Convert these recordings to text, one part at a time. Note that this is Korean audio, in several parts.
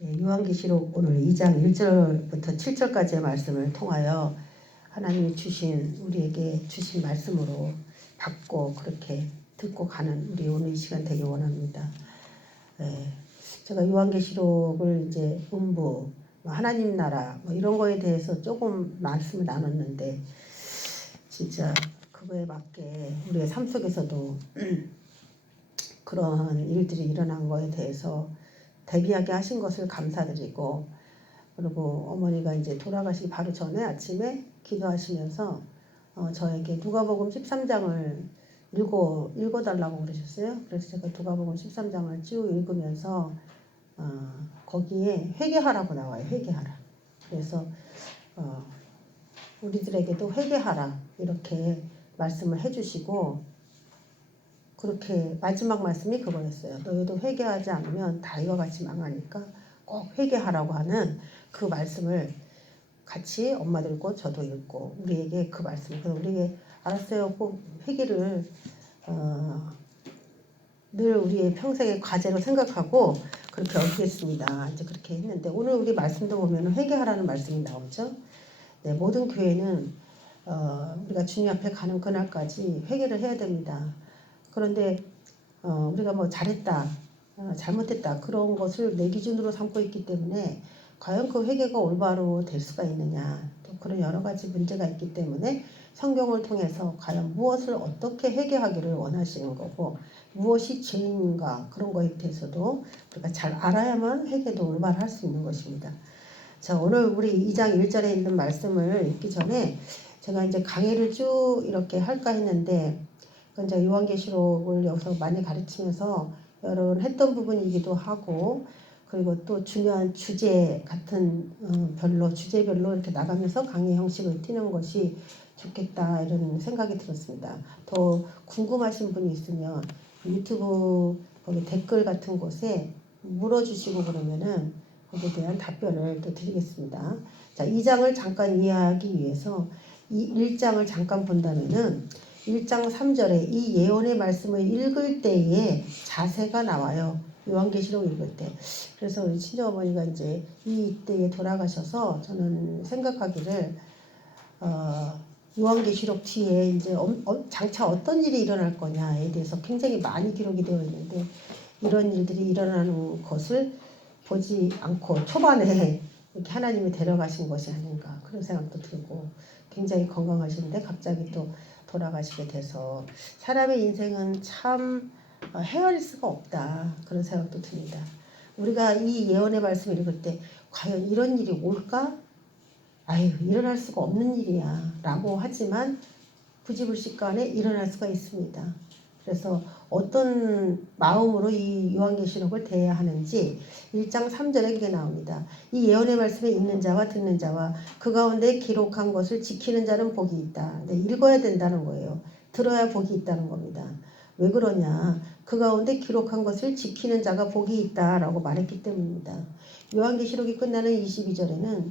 요한계시록 오늘 2장 1절부터 7절까지의 말씀을 통하여 하나님이 우리에게 주신 말씀으로 받고 그렇게 듣고 가는 우리 오늘 이 시간 되길 원합니다. 제가 요한계시록을 이제 음부, 하나님 나라 이런 거에 대해서 조금 말씀을 나눴는데 진짜 그거에 맞게 우리의 삶 속에서도 그런 일들이 일어난 거에 대해서 대비하게 하신 것을 감사드리고, 그리고 어머니가 이제 돌아가시기 바로 전에 아침에 기도하시면서 저에게 누가복음 13장을 읽어달라고 그러셨어요. 그래서 제가 누가복음 13장을 쭉 읽으면서 거기에 회개하라고 나와요. 회개하라. 그래서 우리들에게도 회개하라 이렇게 말씀을 해주시고, 그렇게 마지막 말씀이 그거였어요. 너희도 회개하지 않으면 다 이와 같이 망하니까 꼭 회개하라고 하는 그 말씀을 같이 엄마도 읽고 저도 읽고 우리에게 그 말씀을, 그래서 우리에게 알았어요. 꼭 회개를 늘 우리의 평생의 과제로 생각하고 그렇게 어기겠습니다. 이제 그렇게 했는데 오늘 우리 말씀도 보면 회개하라는 말씀이 나오죠. 네, 모든 교회는 우리가 주님 앞에 가는 그날까지 회개를 해야 됩니다. 그런데 우리가 뭐 잘했다, 잘못했다 그런 것을 내 기준으로 삼고 있기 때문에 과연 그 회개가 올바로 될 수가 있느냐, 또 그런 여러 가지 문제가 있기 때문에 성경을 통해서 과연 무엇을 어떻게 회개하기를 원하시는 거고 무엇이 죄인인가 그런 거에 대해서도 우리가 잘 알아야만 회개도 올바로 할 수 있는 것입니다. 자, 오늘 우리 2장 1절에 있는 말씀을 읽기 전에 제가 이제 강의를 쭉 이렇게 할까 했는데 이제 요한계시록을 여기서 많이 가르치면서 여러 했던 부분이기도 하고, 그리고 또 중요한 주제 같은 주제별로 이렇게 나가면서 강의 형식을 띠는 것이 좋겠다 이런 생각이 들었습니다. 더 궁금하신 분이 있으면 유튜브 거기 댓글 같은 곳에 물어주시고 그러면은 거기에 대한 답변을 또 드리겠습니다. 자, 2장을 잠깐 이해하기 위해서 이 1장을 잠깐 본다면은 1장 3절에 이 예언의 말씀을 읽을 때에 자세가 나와요. 요한계시록 읽을 때. 그래서 우리 친정어머니가 이제 이때에 돌아가셔서 저는 생각하기를 요한계시록 뒤에 이제 장차 어떤 일이 일어날 거냐에 대해서 굉장히 많이 기록이 되어 있는데 이런 일들이 일어나는 것을 보지 않고 초반에 이렇게 하나님이 데려가신 것이 아닌가 그런 생각도 들고, 굉장히 건강하신데 갑자기 또 돌아가시게 돼서 사람의 인생은 참 헤아릴 수가 없다 그런 생각도 듭니다. 우리가 이 예언의 말씀을 읽을 때 과연 이런 일이 올까? 아유, 일어날 수가 없는 일이야 라고 하지만 부지불식간에 일어날 수가 있습니다. 그래서 어떤 마음으로 이 요한계시록을 대해야 하는지 1장 3절에 그게 나옵니다. 이 예언의 말씀에 읽는 자와 듣는 자와 그 가운데 기록한 것을 지키는 자는 복이 있다. 네, 읽어야 된다는 거예요. 들어야 복이 있다는 겁니다. 왜 그러냐? 그 가운데 기록한 것을 지키는 자가 복이 있다라고 말했기 때문입니다. 요한계시록이 끝나는 22절에는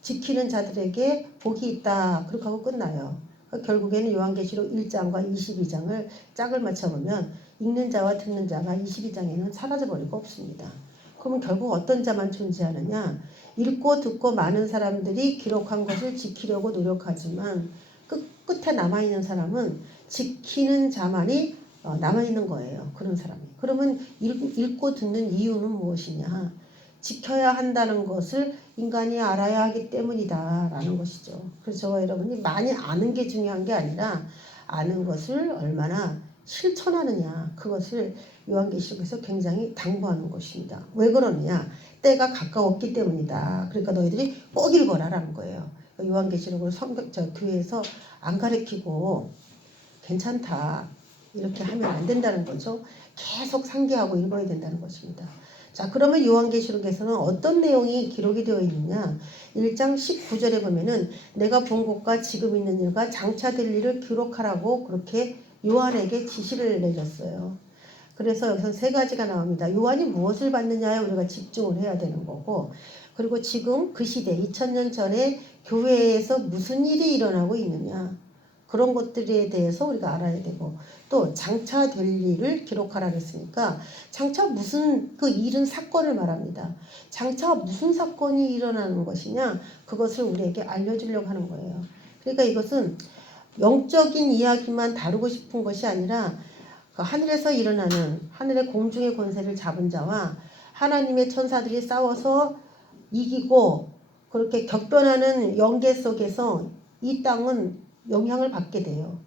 지키는 자들에게 복이 있다 그렇게 하고 끝나요. 결국에는 요한계시록 1장과 22장을 짝을 맞춰보면 읽는 자와 듣는 자가 22장에는 사라져버리고 없습니다. 그러면 결국 어떤 자만 존재하느냐? 읽고 듣고 많은 사람들이 기록한 것을 지키려고 노력하지만 끝에 남아있는 사람은 지키는 자만이 남아있는 거예요. 그런 사람이. 그러면 읽고 듣는 이유는 무엇이냐? 지켜야 한다는 것을 인간이 알아야 하기 때문이다 라는 것이죠. 그래서 저와 여러분이 많이 아는 게 중요한 게 아니라 아는 것을 얼마나 실천하느냐, 그것을 요한계시록에서 굉장히 당부하는 것입니다. 왜 그러느냐? 때가 가까웠기 때문이다. 그러니까 너희들이 꼭 읽어라 라는 거예요. 요한계시록을 교회에서 안 가르치고 괜찮다 이렇게 하면 안 된다는 거죠. 계속 상기하고 읽어야 된다는 것입니다. 자, 그러면 요한계시록에서는 어떤 내용이 기록이 되어 있느냐? 1장 19절에 보면은 내가 본 것과 지금 있는 일과 장차 될 일을 기록하라고 그렇게 요한에게 지시를 내렸어요. 그래서 여기서 세 가지가 나옵니다. 요한이 무엇을 받느냐에 우리가 집중을 해야 되는 거고, 그리고 지금 그 시대 2000년 전에 교회에서 무슨 일이 일어나고 있느냐, 그런 것들에 대해서 우리가 알아야 되고, 또 장차 될 일을 기록하라 그랬으니까 장차 무슨 그 일은 사건을 말합니다. 장차 무슨 사건이 일어나는 것이냐, 그것을 우리에게 알려주려고 하는 거예요. 그러니까 이것은 영적인 이야기만 다루고 싶은 것이 아니라 그 하늘에서 일어나는, 하늘의 공중의 권세를 잡은 자와 하나님의 천사들이 싸워서 이기고 그렇게 격변하는 영계 속에서 이 땅은 영향을 받게 돼요.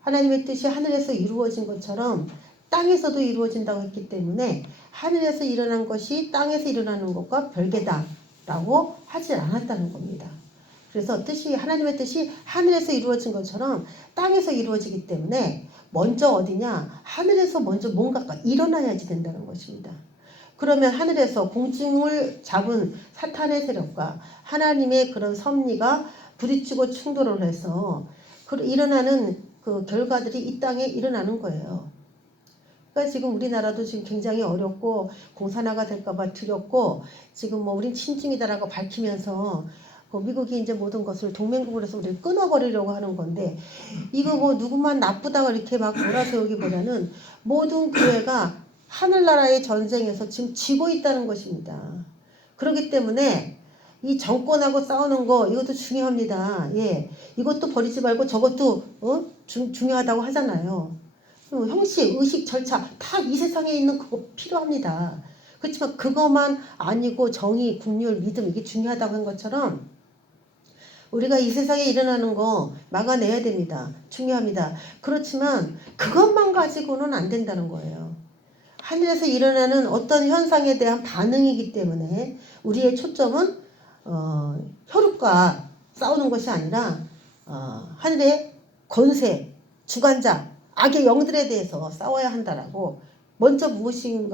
하나님의 뜻이 하늘에서 이루어진 것처럼 땅에서도 이루어진다고 했기 때문에 하늘에서 일어난 것이 땅에서 일어나는 것과 별개다라고 하지 않았다는 겁니다. 그래서 하나님의 뜻이 하늘에서 이루어진 것처럼 땅에서 이루어지기 때문에 먼저 어디냐? 하늘에서 먼저 뭔가가 일어나야지 된다는 것입니다. 그러면 하늘에서 공중을 잡은 사탄의 세력과 하나님의 그런 섭리가 부딪히고 충돌을 해서 일어나는 그 결과들이 이 땅에 일어나는 거예요. 그러니까 지금 우리나라도 지금 굉장히 어렵고 공산화가 될까봐 두렵고 지금 뭐 우린 친중이다라고 밝히면서 미국이 이제 모든 것을 동맹국으로 해서 우리를 끊어버리려고 하는 건데, 이거 뭐 누구만 나쁘다고 이렇게 막 몰아세우기보다는 모든 교회가 하늘나라의 전쟁에서 지금 지고 있다는 것입니다. 그렇기 때문에 이 정권하고 싸우는 거 이것도 중요합니다. 예, 이것도 버리지 말고 저것도 중요하다고 하잖아요. 형식, 의식, 절차 다 이 세상에 있는 그거 필요합니다. 그렇지만 그것만 아니고 정의, 국률, 믿음 이게 중요하다고 한 것처럼 우리가 이 세상에 일어나는 거 막아내야 됩니다. 중요합니다. 그렇지만 그것만 가지고는 안 된다는 거예요. 하늘에서 일어나는 어떤 현상에 대한 반응이기 때문에 우리의 초점은 혈육과 싸우는 것이 아니라 하늘의 권세, 주관자, 악의 영들에 대해서 싸워야 한다라고 먼저 무엇을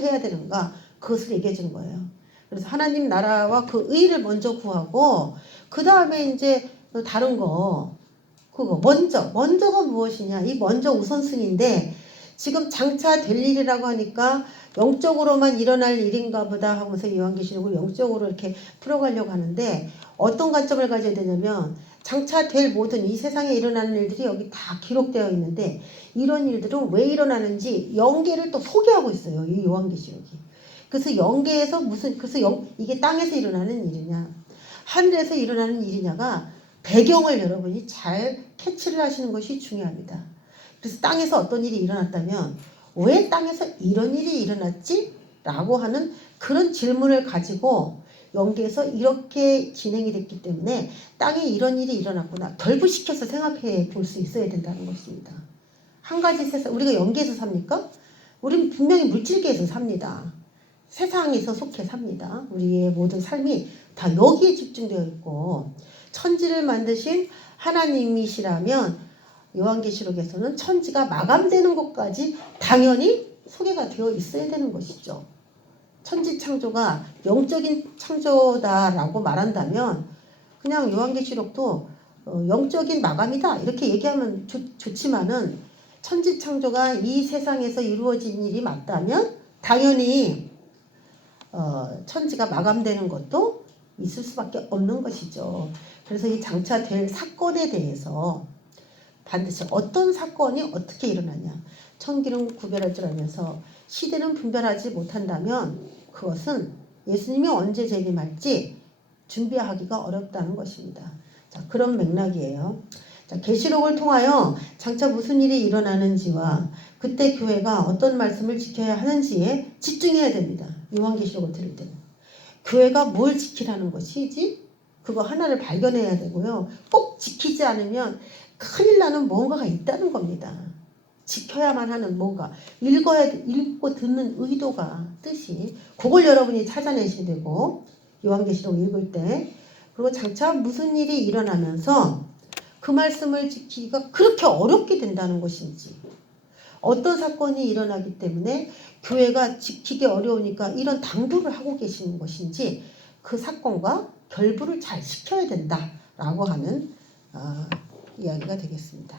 해야 되는가 그것을 얘기해 주는 거예요. 그래서 하나님 나라와 그 의를 먼저 구하고 그 다음에 이제 다른 거 그거 먼저가 무엇이냐, 이 먼저 우선순위인데 지금 장차 될 일이라고 하니까 영적으로만 일어날 일인가 보다 하면서 요한계시록을 영적으로 이렇게 풀어가려고 하는데 어떤 관점을 가져야 되냐면 장차 될 모든 이 세상에 일어나는 일들이 여기 다 기록되어 있는데 이런 일들은 왜 일어나는지 영계를 또 소개하고 있어요. 이 요한계시록이. 그래서 영계에서 이게 땅에서 일어나는 일이냐 하늘에서 일어나는 일이냐가 배경을 여러분이 잘 캐치를 하시는 것이 중요합니다. 그래서 땅에서 어떤 일이 일어났다면 왜 땅에서 이런 일이 일어났지? 라고 하는 그런 질문을 가지고 영계에서 이렇게 진행이 됐기 때문에 땅에 이런 일이 일어났구나 결부시켜서 생각해 볼 수 있어야 된다는 것입니다. 한 가지 세상, 우리가 영계에서 삽니까? 우리는 분명히 물질계에서 삽니다. 세상에서 속해 삽니다. 우리의 모든 삶이 다 여기에 집중되어 있고 천지를 만드신 하나님이시라면 요한계시록에서는 천지가 마감되는 것까지 당연히 소개가 되어 있어야 되는 것이죠. 천지 창조가 영적인 창조다라고 말한다면 그냥 요한계시록도 영적인 마감이다 이렇게 얘기하면 좋지만은 천지 창조가 이 세상에서 이루어진 일이 맞다면 당연히 천지가 마감되는 것도 있을 수밖에 없는 것이죠. 그래서 이 장차 될 사건에 대해서 반드시 어떤 사건이 어떻게 일어나냐 천기는 구별할 줄 알면서 시대는 분별하지 못한다면 그것은 예수님이 언제 재림할지 준비하기가 어렵다는 것입니다. 자, 그런 맥락이에요. 자, 계시록을 통하여 장차 무슨 일이 일어나는지와 그때 교회가 어떤 말씀을 지켜야 하는지에 집중해야 됩니다. 요한계시록을 들을 때는. 교회가 뭘 지키라는 것이지? 그거 하나를 발견해야 되고요. 꼭 지키지 않으면 큰일 나는 뭔가가 있다는 겁니다. 지켜야만 하는 뭔가. 읽고 듣는 의도가, 뜻이. 그걸 여러분이 찾아내셔야 되고, 요한계시록 읽을 때. 그리고 장차 무슨 일이 일어나면서 그 말씀을 지키기가 그렇게 어렵게 된다는 것인지. 어떤 사건이 일어나기 때문에 교회가 지키기 어려우니까 이런 당부를 하고 계시는 것인지 그 사건과 결부를 잘 시켜야 된다라고 하는 이야기가 되겠습니다.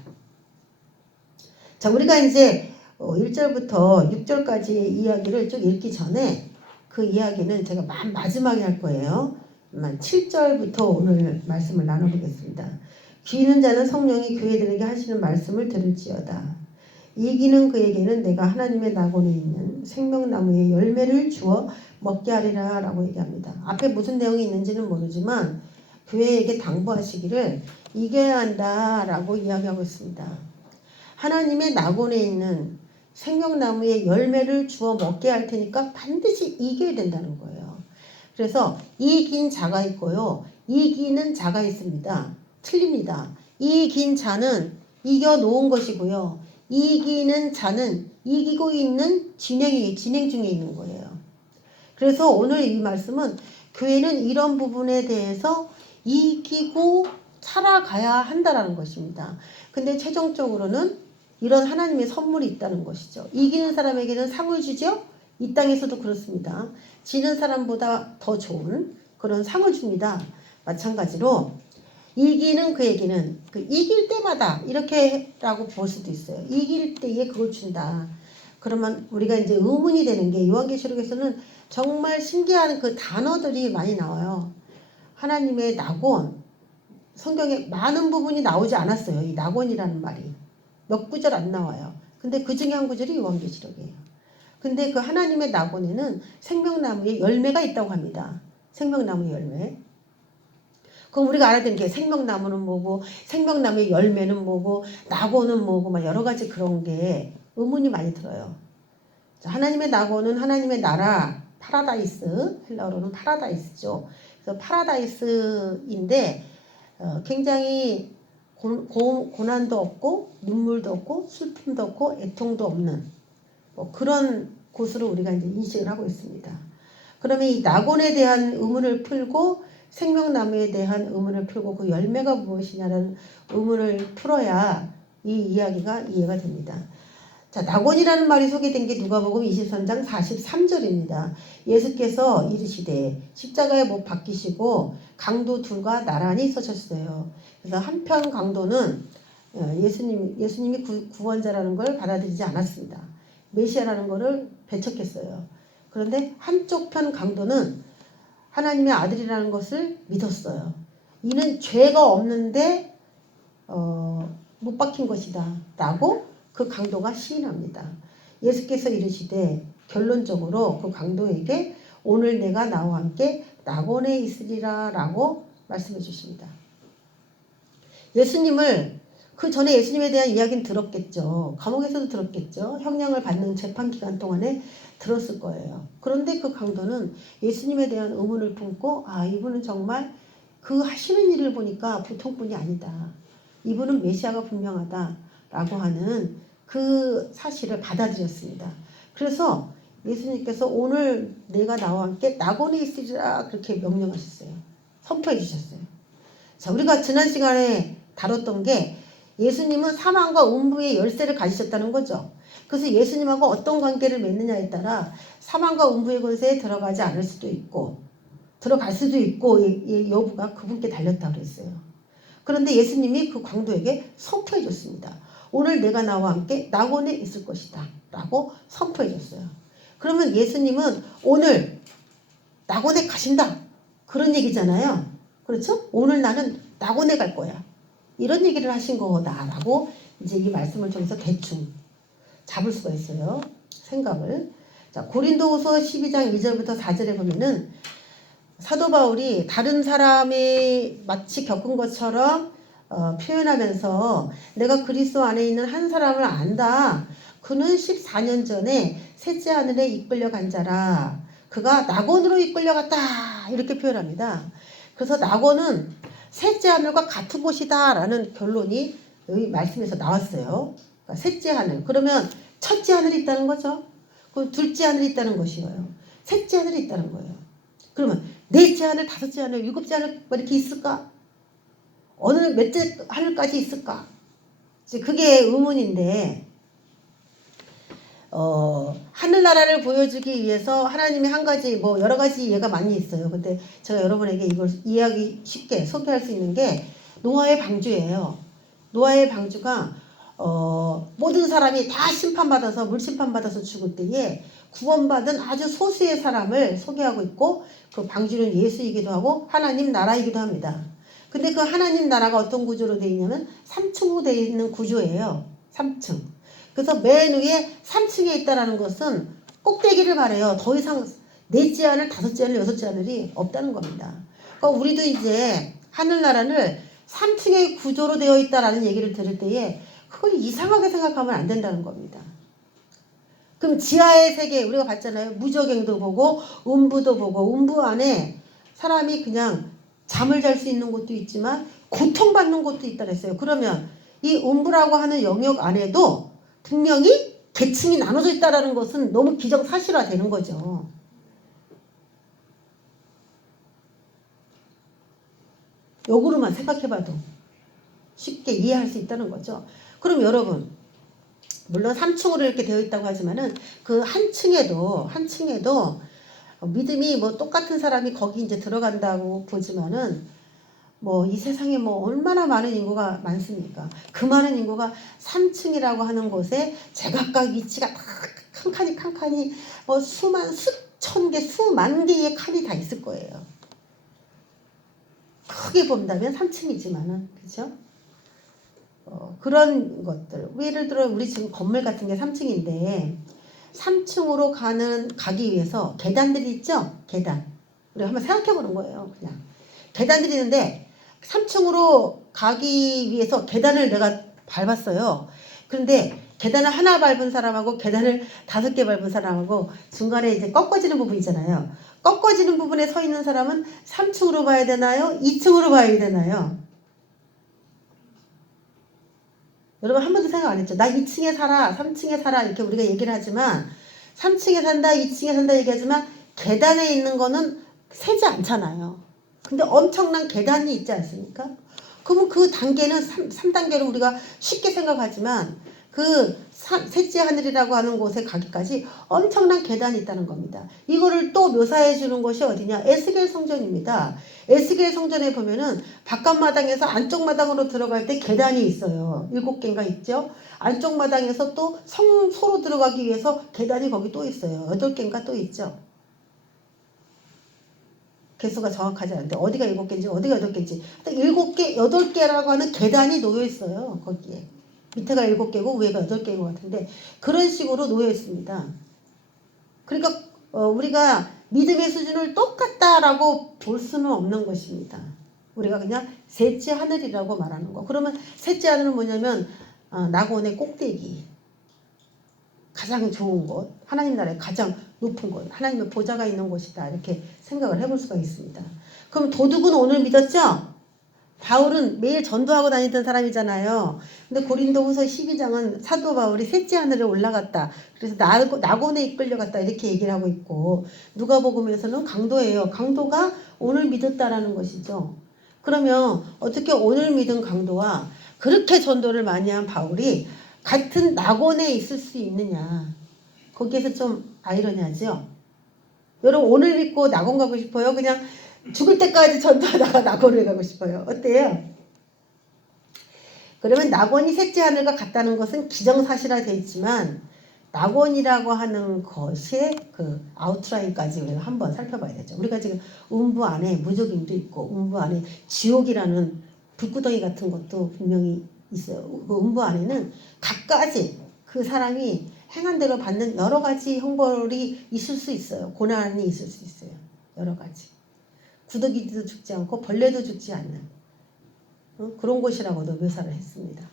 자, 우리가 이제 1절부터 6절까지의 이야기를 쭉 읽기 전에 그 이야기는 제가 마지막에 할 거예요. 7절부터 오늘 말씀을 나눠보겠습니다. 귀는 자는 성령이 교회들에게 하시는 말씀을 들을지어다. 이기는 그에게는 내가 하나님의 낙원에 있는 생명나무의 열매를 주어 먹게 하리라 라고 얘기합니다. 앞에 무슨 내용이 있는지는 모르지만 교회에게 당부하시기를 이겨야 한다 라고 이야기하고 있습니다. 하나님의 낙원에 있는 생명나무의 열매를 주어 먹게 할 테니까 반드시 이겨야 된다는 거예요. 그래서 이긴 자가 있고요. 이기는 자가 있습니다. 틀립니다. 이긴 자는 이겨놓은 것이고요. 이기는 자는 이기고 있는 진행 중에 있는 거예요. 그래서 오늘 이 말씀은 교회는 이런 부분에 대해서 이기고 살아가야 한다라는 것입니다. 근데 최종적으로는 이런 하나님의 선물이 있다는 것이죠. 이기는 사람에게는 상을 주죠. 이 땅에서도 그렇습니다. 지는 사람보다 더 좋은 그런 상을 줍니다. 마찬가지로 이기는 그에게는 그 이길 때마다 이렇게라고 볼 수도 있어요. 이길 때에 그걸 준다. 그러면 우리가 이제 의문이 되는 게 요한계시록에서는 정말 신기한 그 단어들이 많이 나와요. 하나님의 낙원, 성경에 많은 부분이 나오지 않았어요. 이 낙원이라는 말이 몇 구절 안 나와요. 근데 그 중에 한 구절이 요한계시록이에요. 근데 그 하나님의 낙원에는 생명나무의 열매가 있다고 합니다. 생명나무의 열매. 그럼 우리가 알아야 되는 게 생명나무는 뭐고 생명나무의 열매는 뭐고 낙원은 뭐고 막 여러 가지 그런 게 의문이 많이 들어요. 자, 하나님의 낙원은 하나님의 나라 파라다이스, 헬라어로는 파라다이스죠. 그래서 파라다이스인데 굉장히 고난도 없고 눈물도 없고 슬픔도 없고 애통도 없는 뭐 그런 곳으로 우리가 이제 인식을 하고 있습니다. 그러면 이 낙원에 대한 의문을 풀고 생명나무에 대한 의문을 풀고 그 열매가 무엇이냐는 의문을 풀어야 이 이야기가 이해가 됩니다. 자, 낙원이라는 말이 소개된 게 누가복음 23장 43절입니다. 예수께서 이르시되 십자가에 못 박히시고 강도 둘과 나란히 서셨어요. 그래서 한편 강도는 예수님이 구원자라는 걸 받아들이지 않았습니다. 메시아라는 것을 배척했어요. 그런데 한쪽 편 강도는 하나님의 아들이라는 것을 믿었어요. 이는 죄가 없는데 못 박힌 것이다 라고 그 강도가 시인합니다. 예수께서 이르시되 결론적으로 그 강도에게 오늘 내가 나와 함께 낙원에 있으리라 라고 말씀해 주십니다. 예수님을 그 전에 예수님에 대한 이야기는 들었겠죠. 감옥에서도 들었겠죠. 형량을 받는 재판 기간 동안에 들었을 거예요. 그런데 그 강도는 예수님에 대한 의문을 품고 이분은 정말 그 하시는 일을 보니까 보통 분이 아니다. 이분은 메시아가 분명하다 라고 하는 그 사실을 받아들였습니다. 그래서 예수님께서 오늘 내가 나와 함께 낙원에 있으리라 그렇게 명령하셨어요. 선포해 주셨어요. 자, 우리가 지난 시간에 다뤘던 게 예수님은 사망과 음부의 열쇠를 가지셨다는 거죠. 그래서 예수님하고 어떤 관계를 맺느냐에 따라 사망과 음부의 권세에 들어가지 않을 수도 있고 들어갈 수도 있고 여부가 그분께 달렸다고 그랬어요. 그런데 예수님이 그 강도에게 선포해 줬습니다. 오늘 내가 나와 함께 낙원에 있을 것이다 라고 선포해 줬어요. 그러면 예수님은 오늘 낙원에 가신다 그런 얘기잖아요. 그렇죠? 오늘 나는 낙원에 갈 거야. 이런 얘기를 하신 거다라고 이제 이 말씀을 통해서 대충 잡을 수가 있어요. 생각을. 자, 고린도후서 12장 2절부터 4절에 보면은 사도 바울이 다른 사람이 마치 겪은 것처럼 표현하면서 내가 그리스도 안에 있는 한 사람을 안다. 그는 14년 전에 셋째 하늘에 이끌려 간 자라. 그가 낙원으로 이끌려 갔다. 이렇게 표현합니다. 그래서 낙원은 셋째 하늘과 같은 곳이다 라는 결론이 여기 말씀에서 나왔어요. 그러니까 셋째 하늘. 그러면 첫째 하늘이 있다는 거죠. 그럼 둘째 하늘이 있다는 것이에요. 셋째 하늘이 있다는 거예요. 그러면 넷째 하늘, 다섯째 하늘, 일곱째 하늘 뭐 이렇게 있을까? 어느 몇째 하늘까지 있을까? 이제 그게 의문인데 하늘나라를 보여주기 위해서 하나님이 한 가지 뭐 여러 가지 예가 많이 있어요. 근데 제가 여러분에게 이걸 이해하기 쉽게 소개할 수 있는 게 노아의 방주예요. 노아의 방주가 모든 사람이 다 심판받아서 물심판받아서 죽을 때에 구원받은 아주 소수의 사람을 소개하고 있고 그 방주는 예수이기도 하고 하나님 나라이기도 합니다. 근데 그 하나님 나라가 어떤 구조로 되어 있냐면 3층으로 되어 있는 구조예요. 3층. 그래서 맨 위에 3층에 있다라는 것은 꼭대기를 말해요. 더 이상 넷째 하늘, 다섯째 하늘, 여섯째 하늘이 없다는 겁니다. 그러니까 우리도 이제 하늘나라를 3층의 구조로 되어 있다라는 얘기를 들을 때에 그걸 이상하게 생각하면 안 된다는 겁니다. 그럼 지하의 세계 우리가 봤잖아요. 무저갱도 보고 음부도 보고 음부 안에 사람이 그냥 잠을 잘 수 있는 곳도 있지만 고통받는 곳도 있다 그랬어요. 그러면 이 음부라고 하는 영역 안에도 분명히 계층이 나눠져 있다는 것은 너무 기정사실화 되는 거죠. 역으로만 생각해봐도 쉽게 이해할 수 있다는 거죠. 그럼 여러분, 물론 3층으로 이렇게 되어 있다고 하지만은 그 한 층에도 믿음이 뭐 똑같은 사람이 거기 이제 들어간다고 보지만은 뭐 이 세상에 뭐 얼마나 많은 인구가 많습니까? 그 많은 인구가 3층이라고 하는 곳에 제각각 위치가 다 칸칸이 뭐 수천 개, 수만 개의 칸이 다 있을 거예요. 크게 본다면 3층이지만은 그죠? 그런 것들. 예를 들어 우리 지금 건물 같은 게 3층인데 3층으로 가기 위해서 계단들이 있죠? 계단. 우리가 한번 생각해 보는 거예요. 그냥. 계단들이 있는데 3층으로 가기 위해서 계단을 내가 밟았어요. 그런데 계단을 하나 밟은 사람하고 계단을 5개 밟은 사람하고 중간에 이제 꺾어지는 부분 있잖아요. 꺾어지는 부분에 서 있는 사람은 3층으로 봐야 되나요? 2층으로 봐야 되나요? 여러분 한 번도 생각 안 했죠? 나 2층에 살아, 3층에 살아 이렇게 우리가 얘기를 하지만 3층에 산다, 2층에 산다 얘기하지만 계단에 있는 거는 세지 않잖아요. 근데 엄청난 계단이 있지 않습니까? 그러면 그 단계는 3단계로 우리가 쉽게 생각하지만 그 셋째 하늘이라고 하는 곳에 가기까지 엄청난 계단이 있다는 겁니다. 이거를 또 묘사해 주는 곳이 어디냐? 에스겔 성전입니다. 에스겔 성전에 보면은 바깥 마당에서 안쪽 마당으로 들어갈 때 계단이 있어요. 7개인가 있죠? 안쪽 마당에서 또 성소로 들어가기 위해서 계단이 거기 또 있어요. 8개인가 또 있죠? 개수가 정확하지 않은데 어디가 7개인지 어디가 8개인지 7개, 8개라고 하는 계단이 놓여 있어요. 거기에. 밑에가 7개고 위에가 8개인 것 같은데 그런 식으로 놓여 있습니다. 그러니까 우리가 믿음의 수준을 똑같다라고 볼 수는 없는 것입니다. 우리가 그냥 셋째 하늘이라고 말하는 거. 그러면 셋째 하늘은 뭐냐면 낙원의 꼭대기. 가장 좋은 곳, 하나님 나라의 가장 높은 곳, 하나님의 보좌가 있는 곳이다. 이렇게 생각을 해볼 수가 있습니다. 그럼 도둑은 오늘 믿었죠? 바울은 매일 전도하고 다니던 사람이잖아요. 근데 고린도후서 12장은 사도 바울이 셋째 하늘에 올라갔다. 그래서 낙원에 이끌려갔다. 이렇게 얘기를 하고 있고 누가복음에서는 강도예요. 강도가 오늘 믿었다라는 것이죠. 그러면 어떻게 오늘 믿은 강도와 그렇게 전도를 많이 한 바울이 같은 낙원에 있을 수 있느냐. 거기에서 좀 아이러니하죠. 여러분 오늘 믿고 낙원 가고 싶어요? 그냥 죽을 때까지 전도하다가 낙원을 가고 싶어요. 어때요? 그러면 낙원이 셋째 하늘과 같다는 것은 기정사실화되어 있지만 낙원이라고 하는 것의 그 아웃라인까지 우리가 한번 살펴봐야 되죠. 우리가 지금 음부 안에 무적임도 있고 음부 안에 지옥이라는 불구덩이 같은 것도 분명히 있어요. 그 음부 안에는 각가지 그 사람이 행한 대로 받는 여러 가지 형벌이 있을 수 있어요. 고난이 있을 수 있어요. 여러 가지. 구더기도 죽지 않고 벌레도 죽지 않는 그런 곳이라고도 묘사를 했습니다.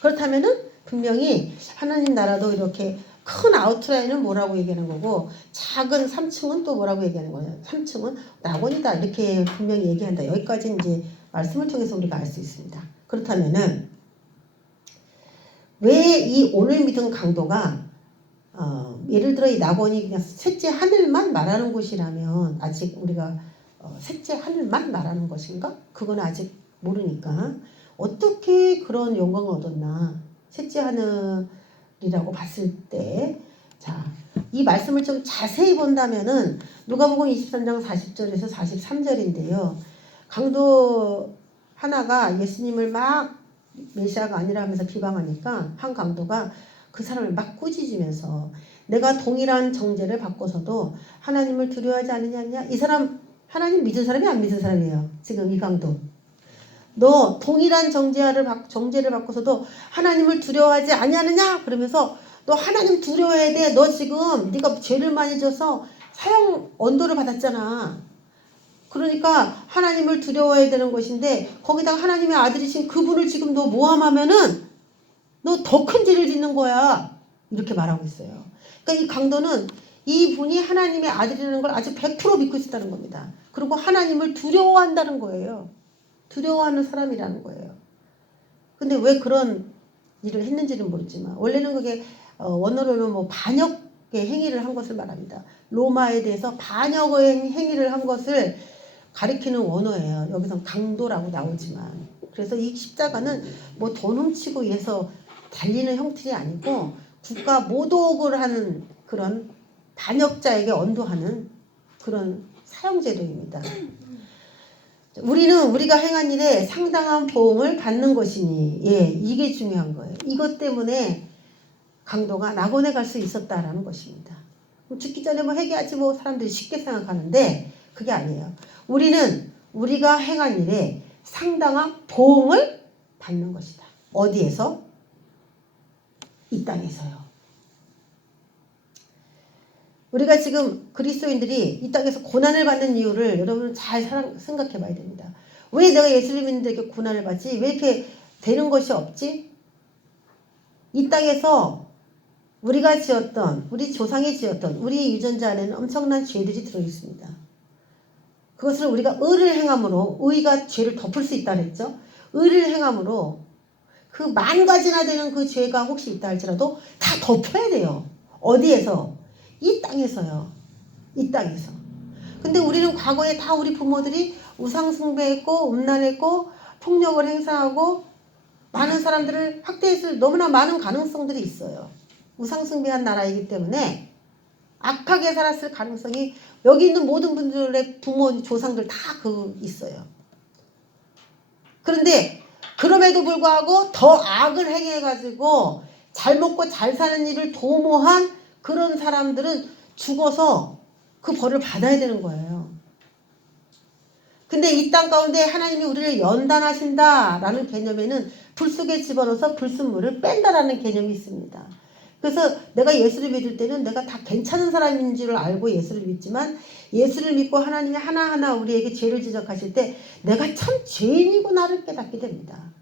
그렇다면은 분명히 하나님 나라도 이렇게 큰 아웃라인은 뭐라고 얘기하는 거고 작은 3층은 또 뭐라고 얘기하는 거예요. 3층은 낙원이다 이렇게 분명히 얘기한다. 여기까지 이제 말씀을 통해서 우리가 알 수 있습니다. 그렇다면은 왜 이 오늘 믿은 강도가 예를 들어 이 낙원이 그냥 셋째 하늘만 말하는 곳이라면 아직 우리가 셋째 하늘만 말하는 것인가? 그건 아직 모르니까 어떻게 그런 영광을 얻었나? 셋째 하늘이라고 봤을 때 자, 이 말씀을 좀 자세히 본다면은 누가복음 23장 40절에서 43절인데요. 강도 하나가 예수님을 막 메시아가 아니라 하면서 비방하니까 한 강도가 그 사람을 막 꾸짖으면서 내가 동일한 정죄를 받고서도 하나님을 두려워하지 않느냐? 이 사람 하나님 믿은 사람이 안 믿은 사람이에요. 지금 이 강도. 너 동일한 정죄를 받고서도 하나님을 두려워하지 아니하느냐? 그러면서 너 하나님 두려워해야 돼. 너 지금 네가 죄를 많이 져서 사형 언도를 받았잖아. 그러니까 하나님을 두려워해야 되는 것인데 거기다가 하나님의 아들이신 그분을 지금 너 모함하면은 너 더 큰 죄를 짓는 거야. 이렇게 말하고 있어요. 그러니까 이 강도는 이분이 하나님의 아들이라는 걸 아주 100% 믿고 있었다는 겁니다. 그리고 하나님을 두려워한다는 거예요. 두려워하는 사람이라는 거예요. 근데 왜 그런 일을 했는지는 모르지만 원래는 그게 원어로는 뭐 반역의 행위를 한 것을 말합니다. 로마에 대해서 반역의 행위를 한 것을 가리키는 원어예요. 여기서 강도라고 나오지만. 그래서 이 십자가는 뭐 돈 훔치고 위해서 달리는 형틀이 아니고 국가 모독을 하는 그런 반역자에게 언도하는 그런 사형제도입니다. 우리는 우리가 행한 일에 상당한 보응을 받는 것이니, 예, 이게 중요한 거예요. 이것 때문에 강도가 낙원에 갈 수 있었다라는 것입니다. 죽기 전에 뭐 회개하지 뭐 사람들이 쉽게 생각하는데 그게 아니에요. 우리는 우리가 행한 일에 상당한 보응을 받는 것이다. 어디에서? 이 땅에서요. 우리가 지금 그리스도인들이 이 땅에서 고난을 받는 이유를 여러분 잘 생각해 봐야 됩니다. 왜 내가 예수를 믿는데 이렇게 고난을 받지? 왜 이렇게 되는 것이 없지? 이 땅에서 우리가 지었던, 우리 조상이 지었던 우리 유전자 안에는 엄청난 죄들이 들어있습니다. 그것을 우리가 의를 행함으로, 의가 죄를 덮을 수 있다 그랬죠? 의를 행함으로 그 10,000가지나 되는 그 죄가 혹시 있다 할지라도 다 덮어야 돼요. 어디에서? 이 땅에서요. 이 땅에서. 근데 우리는 과거에 다 우리 부모들이 우상숭배했고 음란했고 폭력을 행사하고 많은 사람들을 학대했을 너무나 많은 가능성들이 있어요. 우상숭배한 나라이기 때문에 악하게 살았을 가능성이 여기 있는 모든 분들의 부모, 조상들 다 있어요. 그런데 그럼에도 불구하고 더 악을 행해가지고 잘 먹고 잘 사는 일을 도모한 그런 사람들은 죽어서 그 벌을 받아야 되는 거예요. 근데 이 땅 가운데 하나님이 우리를 연단하신다라는 개념에는 불 속에 집어넣어서 불순물을 뺀다라는 개념이 있습니다. 그래서 내가 예수를 믿을 때는 내가 다 괜찮은 사람인 줄 알고 예수를 믿지만 예수를 믿고 하나님이 하나하나 우리에게 죄를 지적하실 때 내가 참 죄인이구나를 깨닫게 됩니다.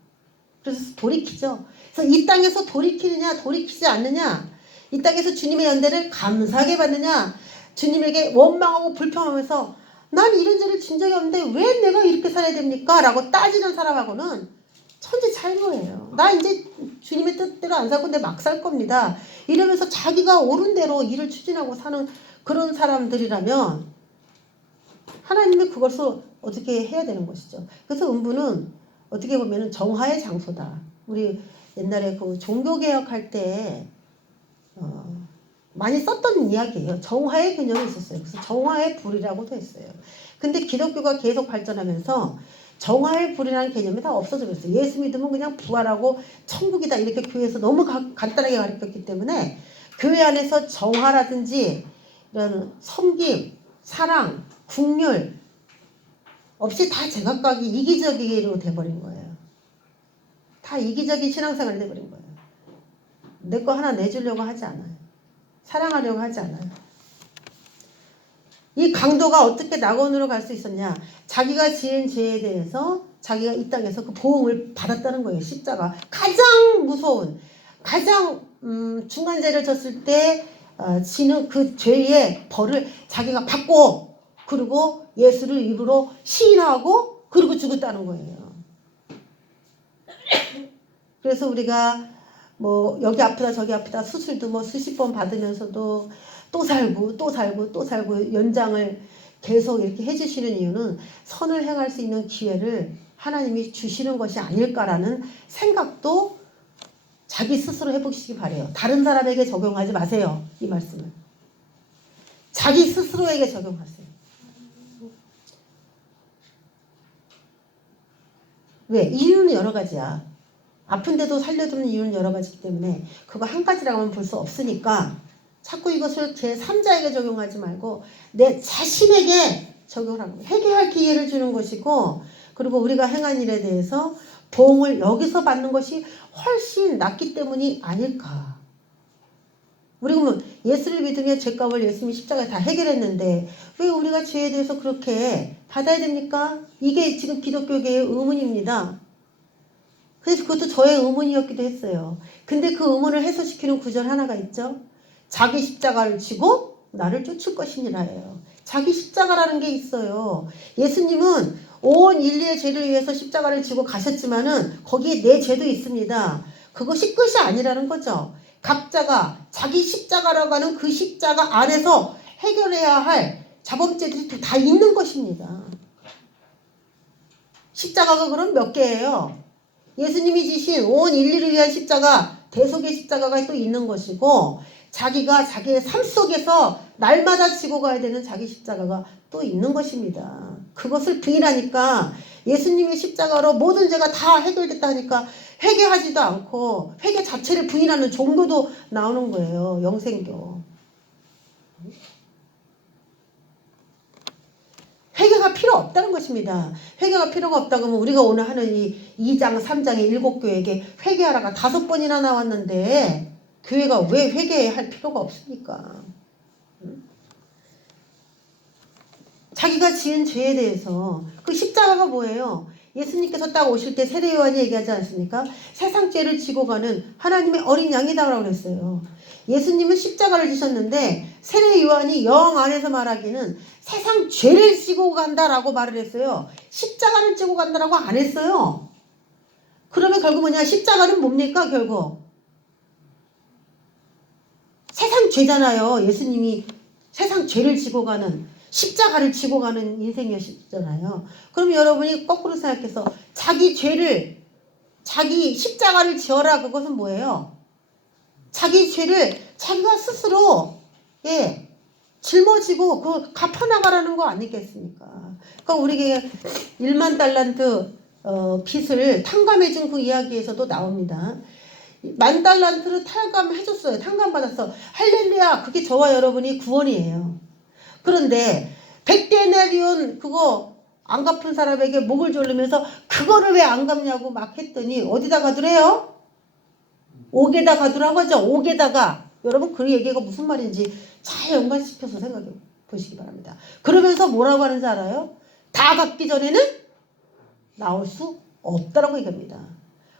그래서 돌이키죠. 그래서 이 땅에서 돌이키느냐 돌이키지 않느냐, 이 땅에서 주님의 연대를 감사하게 받느냐, 주님에게 원망하고 불평하면서 난 이런 죄를 진 적이 없는데 왜 내가 이렇게 살아야 됩니까? 라고 따지는 사람하고는 천지 차이인 거예요. 나 이제 주님의 뜻대로 안 살고 내 막 살 겁니다. 이러면서 자기가 옳은 대로 일을 추진하고 사는 그런 사람들이라면 하나님이 그것을 어떻게 해야 되는 것이죠. 그래서 음부는 어떻게 보면 정화의 장소다. 우리 옛날에 그 종교개혁할 때 많이 썼던 이야기예요. 정화의 개념이 있었어요. 그래서 정화의 불이라고도 했어요. 근데 기독교가 계속 발전하면서 정화의 불이라는 개념이 다 없어져 버렸어요. 예수 믿으면 그냥 부활하고 천국이다 이렇게 교회에서 너무 간단하게 가르쳤기 때문에 교회 안에서 정화라든지 이런 섬김, 사랑, 국률 없이 다 제각각이 이기적으로 돼버린 거예요. 다 이기적인 신앙생활이 돼버린 거예요. 내 거 하나 내주려고 하지 않아요. 사랑하려고 하지 않아요. 이 강도가 어떻게 낙원으로 갈 수 있었냐? 자기가 지은 죄에 대해서 자기가 이 땅에서 그 보응을 받았다는 거예요. 십자가 가장 무서운, 가장 중한 죄를 졌을 때 지는 그 죄의 벌을 자기가 받고 그리고 예수를 입으로 시인하고 그리고 죽었다는 거예요. 그래서 우리가 뭐 여기 아프다 저기 아프다 수술도 뭐 수십 번 받으면서도 또 살고 또 살고 또 살고 연장을 계속 이렇게 해주시는 이유는 선을 행할 수 있는 기회를 하나님이 주시는 것이 아닐까라는 생각도 자기 스스로 해보시기 바래요. 다른 사람에게 적용하지 마세요. 이 말씀을. 자기 스스로에게 적용하세요. 왜? 이유는 여러 가지야. 아픈데도 살려주는 이유는 여러 가지이기 때문에 그거 한 가지라고는 볼 수 없으니까 자꾸 이것을 제3자에게 적용하지 말고 내 자신에게 적용을 하는 거예요. 회개할 기회를 주는 것이고, 그리고 우리가 행한 일에 대해서 보응을 여기서 받는 것이 훨씬 낫기 때문이 아닐까. 우리 그러면 예수를 믿으면 죄값을 예수님이 십자가에 다 해결했는데 왜 우리가 죄에 대해서 그렇게 받아야 됩니까? 이게 지금 기독교계의 의문입니다. 그래서 그것도 저의 의문이었기도 했어요. 근데 그 의문을 해소시키는 구절 하나가 있죠. 자기 십자가를 지고 나를 쫓을 것이니라예요. 자기 십자가라는 게 있어요. 예수님은 온 인류의 죄를 위해서 십자가를 지고 가셨지만은 거기에 내 죄도 있습니다. 그것이 끝이 아니라는 거죠. 각자가 자기 십자가라고 하는 그 십자가 안에서 해결해야 할 자범죄들이 다 있는 것입니다. 십자가가 그럼 몇 개예요? 예수님이 지신 온 인류를 위한 십자가, 대속의 십자가가 또 있는 것이고, 자기가 자기의 삶 속에서 날마다 지고 가야 되는 자기 십자가가 또 있는 것입니다. 그것을 부인하니까 예수님의 십자가로 모든 죄가 다 해결됐다 하니까 회개하지도 않고 회개 자체를 부인하는 종교도 나오는 거예요. 영생교. 회개가 필요 없다는 것입니다. 회개가 필요가 없다 그러면 우리가 오늘 하는 이 2장, 3장의 7교회에게 회개하라가 5번이나 나왔는데 교회가 왜 회개할 필요가 없습니까? 자기가 지은 죄에 대해서 그 십자가가 뭐예요? 예수님께서 딱 오실 때 세례 요한이 얘기하지 않습니까? 세상 죄를 지고 가는 하나님의 어린 양이다라고 그랬어요. 예수님은 십자가를 지셨는데 세례 요한이 영 안에서 말하기는 세상 죄를 지고 간다라고 말을 했어요. 십자가를 지고 간다라고 안 했어요. 그러면 결국 뭐냐? 십자가는 뭡니까? 결국 세상 죄잖아요. 예수님이 세상 죄를 지고 가는 십자가를 지고 가는 인생이었잖아요. 그럼 여러분이 거꾸로 생각해서 자기 죄를 자기 십자가를 지어라. 그것은 뭐예요? 자기 죄를 자기가 스스로 짊어지고 그걸 갚아나가라는 거 아니겠습니까? 그러니까 우리에게 1만 달란트 빚을 탕감해준 그 이야기에서도 나옵니다. 10,000달란트를 탕감해줬어요. 탕감받았어. 할렐루야. 그게 저와 여러분이 구원이에요. 그런데 100데나리온 그거 안 갚은 사람에게 목을 조르면서 그거를 왜 안 갚냐고 막 했더니 어디다 가두래요? 옥에다 가두라고 하죠. 옥에다가. 여러분 그 얘기가 무슨 말인지 잘 연관시켜서 생각해 보시기 바랍니다. 그러면서 뭐라고 하는지 알아요? 다 갚기 전에는 나올 수 없다라고 얘기합니다.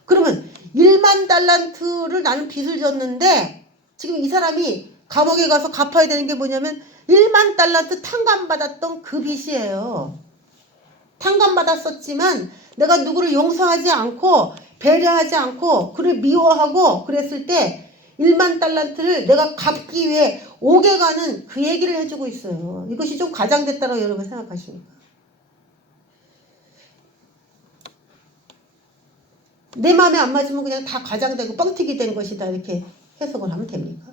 그러면 1만 달란트를 나는 빚을 졌는데 지금 이 사람이 감옥에 가서 갚아야 되는 게 뭐냐면 1만 달란트 탕감받았던 그 빚이에요. 탕감받았었지만 내가 누구를 용서하지 않고 배려하지 않고 그를 미워하고 그랬을 때 1만 달란트를 내가 갚기 위해 옥에 가는 그 얘기를 해주고 있어요. 이것이 좀 과장됐다고 여러분 생각하십니까? 내 마음에 안 맞으면 그냥 다 과장되고 뻥튀기 된 것이다 이렇게 해석을 하면 됩니까?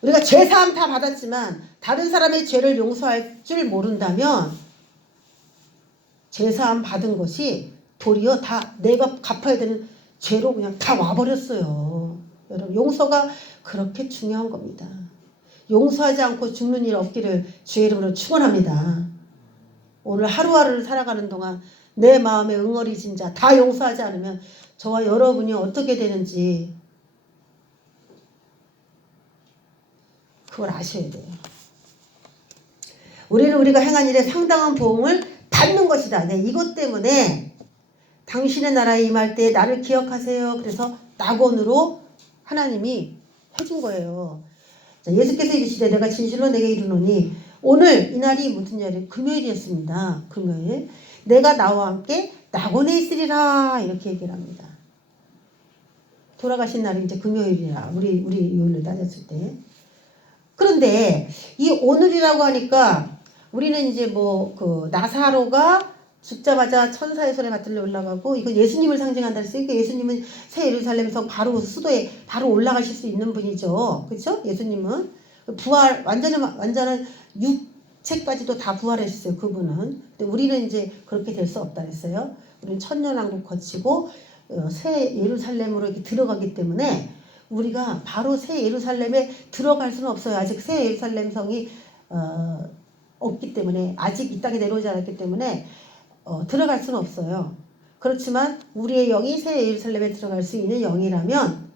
우리가 죄사함 다 받았지만 다른 사람의 죄를 용서할 줄 모른다면 죄사함 받은 것이 도리어 다 내가 갚아야 되는 죄로 그냥 다 와버렸어요. 여러분 용서가 그렇게 중요한 겁니다. 용서하지 않고 죽는 일 없기를 주의 이름으로 축원합니다. 오늘 하루하루를 살아가는 동안 내 마음에 응어리진 자 다 용서하지 않으면 저와 여러분이 어떻게 되는지 그걸 아셔야 돼요. 우리는 우리가 행한 일에 상당한 보응을 받는 것이다. 네, 이것 때문에 당신의 나라에 임할 때 나를 기억하세요. 그래서 낙원으로 하나님이 해준 거예요. 자, 예수께서 이르시되 내가 진실로 내게 이르노니 오늘 이날이 무슨 날이 금요일이었습니다. 금요일 내가 나와 함께 낙원에 있으리라 이렇게 얘기를 합니다. 돌아가신 날이 이제 금요일이라 우리 요일로 따졌을 때. 그런데 이 오늘이라고 하니까 우리는 이제 뭐 그 나사로가 죽자마자 천사의 손에 받들려 올라가고 이거 예수님을 상징한다 했으니까 예수님은 새 예루살렘성 바로 수도에 바로 올라가실 수 있는 분이죠. 그렇죠? 예수님은 부활 완전한 육체까지도 다 부활했어요. 그분은. 근데 우리는 이제 그렇게 될 수 없다 했어요. 우리는 천년왕국 거치고 새 예루살렘으로 이렇게 들어가기 때문에 우리가 바로 새 예루살렘에 들어갈 수는 없어요. 아직 새 예루살렘 성이 없기 때문에 아직 이 땅에 내려오지 않았기 때문에 들어갈 수는 없어요. 그렇지만 우리의 영이 새 예루살렘에 들어갈 수 있는 영이라면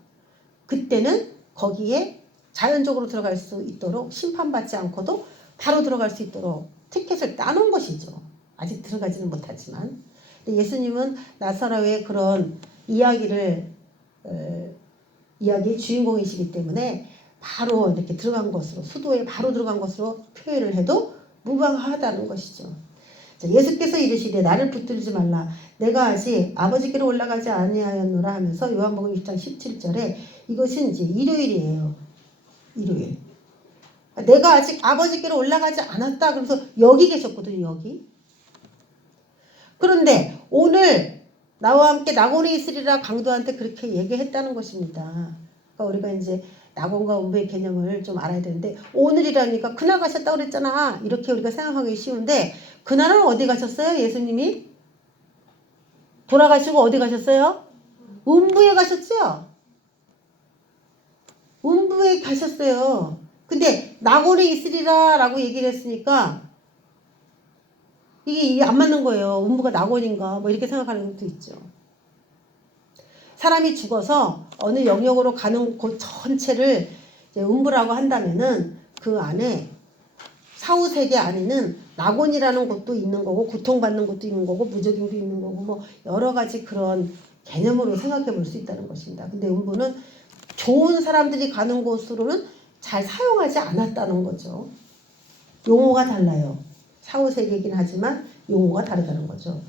그때는 거기에 자연적으로 들어갈 수 있도록 심판받지 않고도 바로 들어갈 수 있도록 티켓을 따놓은 것이죠. 아직 들어가지는 못하지만. 예수님은 나사로의 그런 이야기의 주인공이시기 때문에 바로 이렇게 들어간 것으로, 수도에 바로 들어간 것으로 표현을 해도 무방하다는 것이죠. 자, 예수께서 이르시되 나를 붙들지 말라. 내가 아직 아버지께로 올라가지 아니하였노라 하면서 요한복음 6장 17절에 이것은 이제 일요일이에요. 일요일. 내가 아직 아버지께로 올라가지 않았다. 그래서 여기 계셨거든요. 여기. 그런데 오늘 나와 함께 낙원에 있으리라 강도한테 그렇게 얘기했다는 것입니다. 그러니까 우리가 이제 낙원과 음부의 개념을 좀 알아야 되는데 오늘이라니까 그날 가셨다고 그랬잖아. 이렇게 우리가 생각하기 쉬운데 그날은 어디 가셨어요? 예수님이? 돌아가시고 어디 가셨어요? 음부에 가셨죠? 음부에 가셨어요. 근데 낙원에 있으리라 라고 얘기를 했으니까 이게 안 맞는 거예요. 음부가 낙원인가 뭐 이렇게 생각하는 것도 있죠. 사람이 죽어서 어느 영역으로 가는 곳 전체를 이제 음부라고 한다면은 그 안에 사후세계 안에는 낙원이라는 곳도 있는 거고 고통받는 곳도 있는 거고 무적임도 있는 거고 뭐 여러 가지 그런 개념으로 생각해 볼 수 있다는 것입니다. 근데 음부는 좋은 사람들이 가는 곳으로는 잘 사용하지 않았다는 거죠. 용어가 달라요. 사후세계이긴 하지만 용어가 다르다는 거죠.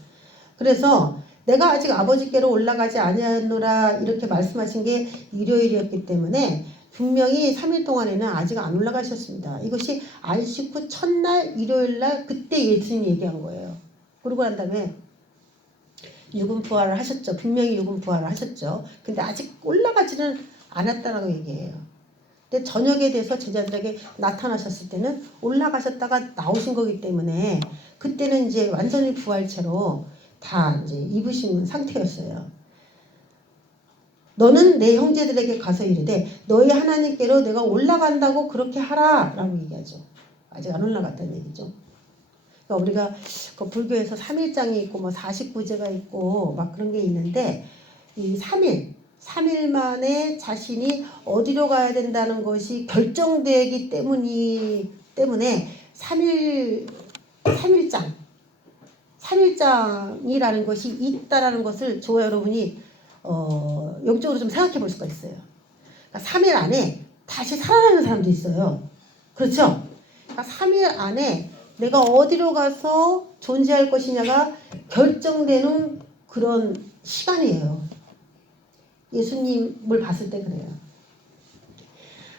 그래서 내가 아직 아버지께로 올라가지 아니하노라 이렇게 말씀하신 게 일요일이었기 때문에 분명히 3일 동안에는 아직 안 올라가셨습니다. 이것이 안식 후 첫날 일요일날 그때 예수님이 얘기한 거예요. 그러고 난 다음에 육은 부활을 하셨죠. 분명히 육은 부활을 하셨죠. 근데 아직 올라가지는 않았다라고 얘기해요. 근데 저녁에 대해서 제자들에게 나타나셨을 때는 올라가셨다가 나오신 거기 때문에 그때는 이제 완전히 부활체로 다 이제 입으신 상태였어요. 너는 내 형제들에게 가서 이르되 너희 하나님께로 내가 올라간다고 그렇게 하라 라고 얘기하죠. 아직 안 올라갔다는 얘기죠. 그러니까 우리가 그 불교에서 3일장이 있고 뭐 49제가 있고 막 그런 게 있는데 이 3일 만에 자신이 어디로 가야 된다는 것이 결정되기 때문에 3일장이라는 것이 있다라는 것을 저와 여러분이 영적으로 좀 생각해 볼 수가 있어요. 그러니까 3일 안에 다시 살아나는 사람도 있어요. 그렇죠? 그러니까 3일 안에 내가 어디로 가서 존재할 것이냐가 결정되는 그런 시간이에요. 예수님을 봤을 때 그래요.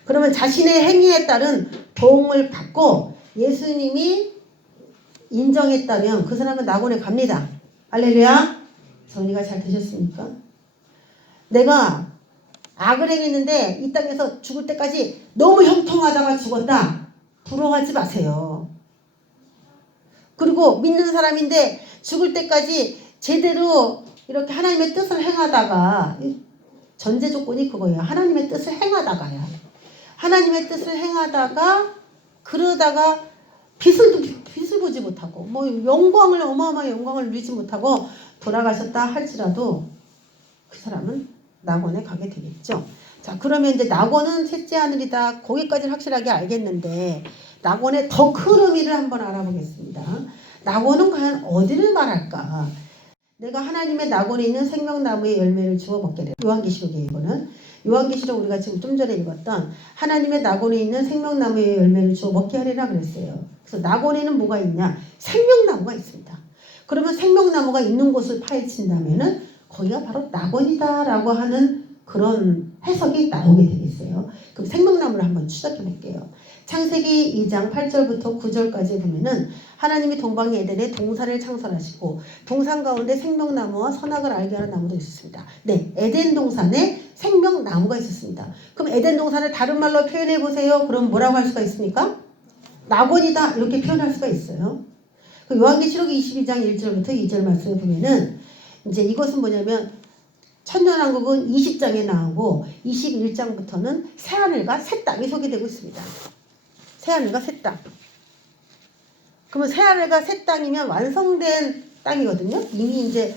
그러면 자신의 행위에 따른 도움을 받고 예수님이 인정했다면 그 사람은 낙원에 갑니다. 할렐루야. 정리가 잘 되셨습니까? 내가 악을 행했는데 이 땅에서 죽을 때까지 너무 형통하다가 죽었다. 부러워하지 마세요. 그리고 믿는 사람인데 죽을 때까지 제대로 이렇게 하나님의 뜻을 행하다가 전제 조건이 그거예요. 하나님의 뜻을 행하다가야. 하나님의 뜻을 행하다가 그러다가 빛을 보지 못하고 뭐 어마어마한 영광을 누리지 못하고 돌아가셨다 할지라도 그 사람은 낙원에 가게 되겠죠. 자, 그러면 이제 낙원은 셋째 하늘이다. 거기까지는 확실하게 알겠는데 낙원의 더 큰 의미를 한번 알아보겠습니다. 낙원은 과연 어디를 말할까? 내가 하나님의 낙원에 있는 생명나무의 열매를 주워 먹게 돼요. 요한계시록에 이거는. 요한계시록 우리가 지금 좀 전에 읽었던 하나님의 낙원에 있는 생명나무의 열매를 주워 먹게 하리라 그랬어요. 그래서 낙원에는 뭐가 있냐? 생명나무가 있습니다. 그러면 생명나무가 있는 곳을 파헤친다면은 거기가 바로 낙원이다라고 하는 그런 해석이 나오게 되겠어요. 그럼 생명나무를 한번 추적해 볼게요. 창세기 2장 8절부터 9절까지 보면은 하나님이 동방 에덴에 동산을 창설하시고 동산 가운데 생명나무와 선악을 알게 하는 나무도 있었습니다. 네, 에덴 동산에 생명나무가 있었습니다. 그럼 에덴 동산을 다른 말로 표현해 보세요. 그럼 뭐라고 할 수가 있습니까? 낙원이다 이렇게 표현할 수가 있어요. 그 요한계시록 22장 1절부터 2절 말씀에 보면은 이제 이것은 뭐냐면 천년왕국은 20장에 나오고 21장부터는 새하늘과 새 땅이 소개되고 있습니다. 새하늘과 새 땅. 그러면 새 하늘과 새 땅이면 완성된 땅이거든요. 이미 이제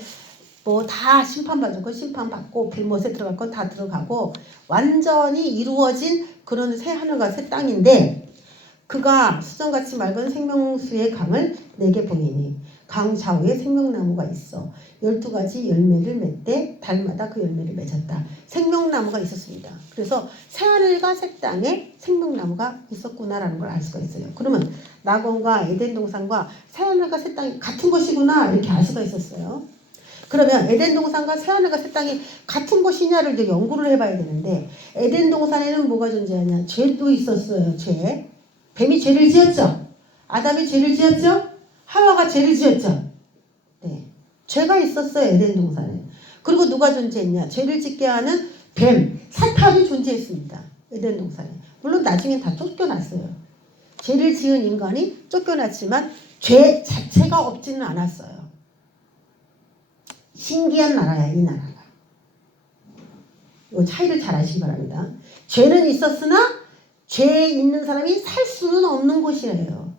뭐 다 심판받을 거 심판받고 불못에 들어갈 건 다 들어가고 완전히 이루어진 그런 새 하늘과 새 땅인데 그가 수정같이 맑은 생명수의 강을 내게 보이니 강 좌우에 생명나무가 있어 12가지 열매를 맺되 달마다 그 열매를 맺었다. 생명나무가 있었습니다. 그래서 새 하늘과 새 땅에 생명나무가 있었구나라는 걸 알 수가 있어요. 그러면 낙원과 에덴 동산과 새 하늘과 새 땅이 같은 것이구나 이렇게 알 수가 있었어요. 그러면 에덴 동산과 새 하늘과 새 땅이 같은 것이냐를 이제 연구를 해봐야 되는데 에덴 동산에는 뭐가 존재하냐? 죄도 있었어요. 죄. 뱀이 죄를 지었죠. 아담이 죄를 지었죠. 하와가 죄를 지었죠. 네, 죄가 있었어요. 에덴 동산에. 그리고 누가 존재했냐? 죄를 짓게 하는 뱀, 사탄이 존재했습니다. 에덴 동산에. 물론 나중엔 다 쫓겨났어요. 죄를 지은 인간이 쫓겨났지만 죄 자체가 없지는 않았어요. 신기한 나라야, 이 나라가. 이 차이를 잘 아시기 바랍니다. 죄는 있었으나 죄 있는 사람이 살 수는 없는 곳이에요.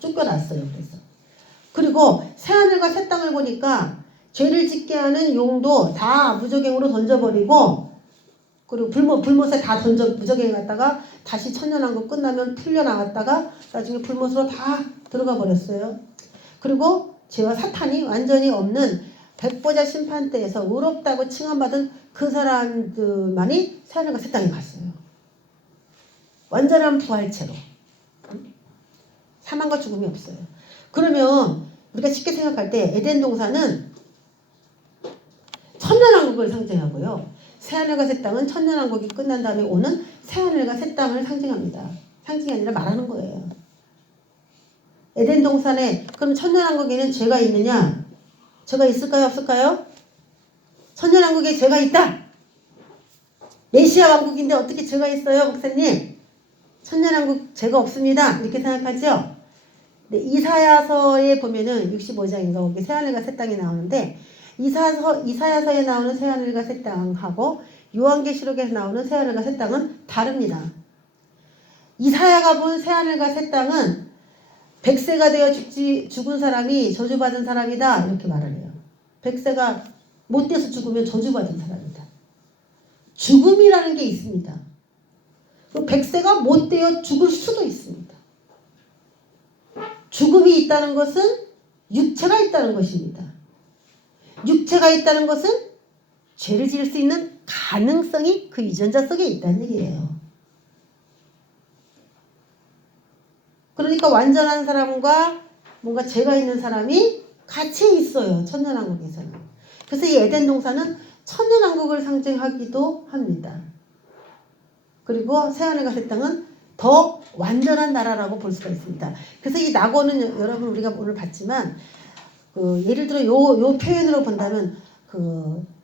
쫓겨났어요. 그래서. 그리고 새하늘과 새 땅을 보니까 죄를 짓게 하는 용도 다 무저갱으로 던져버리고 그리고 불못에 다 무저갱에 갔다가 다시 천년왕국 끝나면 풀려나갔다가 나중에 불못으로 다 들어가 버렸어요. 그리고 죄와 사탄이 완전히 없는 백보자 심판대에서 의롭다고 칭함받은 그 사람들만이 새하늘과 새 땅에 갔어요. 완전한 부활체로. 사망과 죽음이 없어요. 그러면 우리가 쉽게 생각할 때 에덴 동산은 천년왕국을 상징하고요. 새하늘과 새 땅은 천년왕국이 끝난 다음에 오는 새하늘과 새 땅을 상징합니다. 상징이 아니라 말하는 거예요. 에덴 동산에 그럼 천년왕국에는 죄가 있느냐? 죄가 있을까요? 없을까요? 천년왕국에 죄가 있다. 메시아 왕국인데 어떻게 죄가 있어요, 목사님? 천년왕국 죄가 없습니다. 이렇게 생각하죠? 네, 이사야서에 보면은 65장인가 거기 새하늘과 새 땅이 나오는데 이사야서에 나오는 새하늘과 새 땅하고 요한계시록에 나오는 새하늘과 새 땅은 다릅니다. 이사야가 본 새하늘과 새 땅은 백세가 되어 죽은 사람이 저주받은 사람이다 이렇게 말을 해요. 백세가 못 돼서 죽으면 저주받은 사람이다. 죽음이라는 게 있습니다. 백세가 못 되어 죽을 수도 있습니다. 죽음이 있다는 것은 육체가 있다는 것입니다. 육체가 있다는 것은 죄를 지을 수 있는 가능성이 그 유전자 속에 있다는 얘기예요. 그러니까 완전한 사람과 뭔가 죄가 있는 사람이 같이 있어요. 천년왕국에서는. 그래서 이 에덴 동산은 천년왕국을 상징하기도 합니다. 그리고 새하늘과 새 땅은 더 완전한 나라라고 볼 수가 있습니다. 그래서 이 낙원은 여러분 우리가 오늘 봤지만 예를 들어 요 표현으로 본다면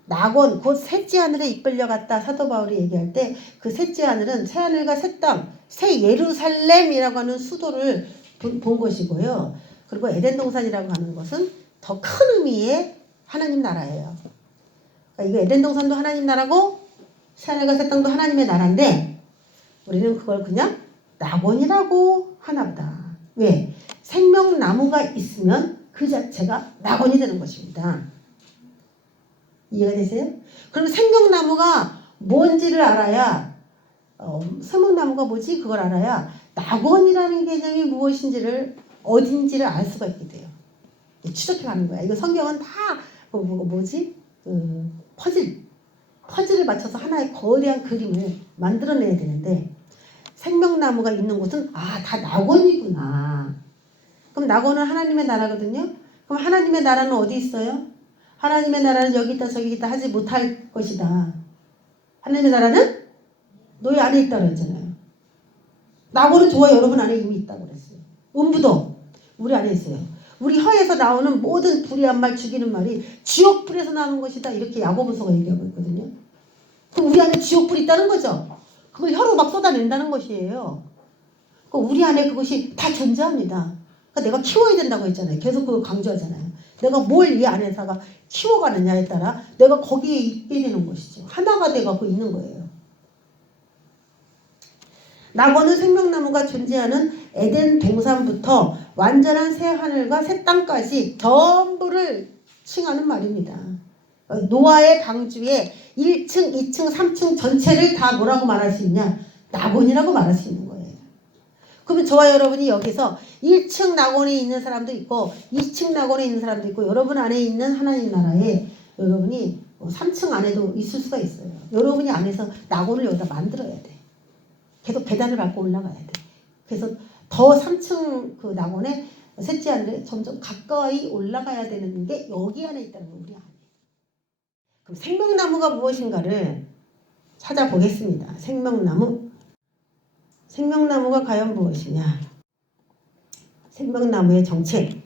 낙원 곧 셋째 하늘에 이끌려 갔다 사도 바울이 얘기할 때 그 셋째 하늘은 새 하늘과 새 땅, 새 예루살렘이라고 하는 수도를 본 것이고요. 그리고 에덴 동산이라고 하는 것은 더 큰 의미의 하나님 나라예요. 그러니까 이거 에덴 동산도 하나님 나라고 새 하늘과 새 땅도 하나님의 나라인데 우리는 그걸 그냥 낙원이라고 하나보다. 왜? 생명나무가 있으면 그 자체가 낙원이 되는 것입니다. 이해가 되세요? 그럼 생명나무가 뭔지를 알아야 생명나무가 뭐지? 그걸 알아야 낙원이라는 개념이 무엇인지를 어딘지를 알 수가 있게 돼요. 추적해 가는 거야. 이거 성경은 다 뭐지? 퍼즐을 맞춰서 하나의 거대한 그림을 만들어내야 되는데 생명나무가 있는 곳은 다 낙원이구나. 그럼 낙원은 하나님의 나라거든요. 그럼 하나님의 나라는 어디 있어요? 하나님의 나라는 여기 있다 저기 있다 하지 못할 것이다. 하나님의 나라는 너희 안에 있다고 그랬잖아요. 낙원은 저와 여러분 안에 이미 있다고 그랬어요. 음부도 우리 안에 있어요. 우리 혀에서 나오는 모든 불의한 말 죽이는 말이 지옥불에서 나오는 것이다. 이렇게 야고보서가 얘기하고 있거든요. 그럼 우리 안에 지옥불이 있다는 거죠. 그걸 혀로 막 쏟아낸다는 것이에요. 우리 안에 그것이 다 존재합니다. 그러니까 내가 키워야 된다고 했잖아요. 계속 그걸 강조하잖아요. 내가 뭘 이 안에다가 키워가느냐에 따라 내가 거기에 있게 되는 것이죠. 하나가 돼갖고 있는 거예요. 낙원은 생명나무가 존재하는 에덴 동산부터 완전한 새 하늘과 새 땅까지 전부를 칭하는 말입니다. 노아의 방주에 1층, 2층, 3층 전체를 다 뭐라고 말할 수 있냐? 낙원이라고 말할 수 있는 거예요. 그러면 저와 여러분이 여기서 1층 낙원에 있는 사람도 있고 2층 낙원에 있는 사람도 있고 여러분 안에 있는 하나님 나라에 여러분이 3층 안에도 있을 수가 있어요. 여러분이 안에서 낙원을 여기다 만들어야 돼. 계속 계단을 밟고 올라가야 돼. 그래서 더 3층 그 낙원에 셋째 하늘에 점점 가까이 올라가야 되는 게 여기 안에 있다는 거 우리 안에. 그럼 생명나무가 무엇인가를 찾아보겠습니다. 생명나무가 과연 무엇이냐? 생명나무의 정체.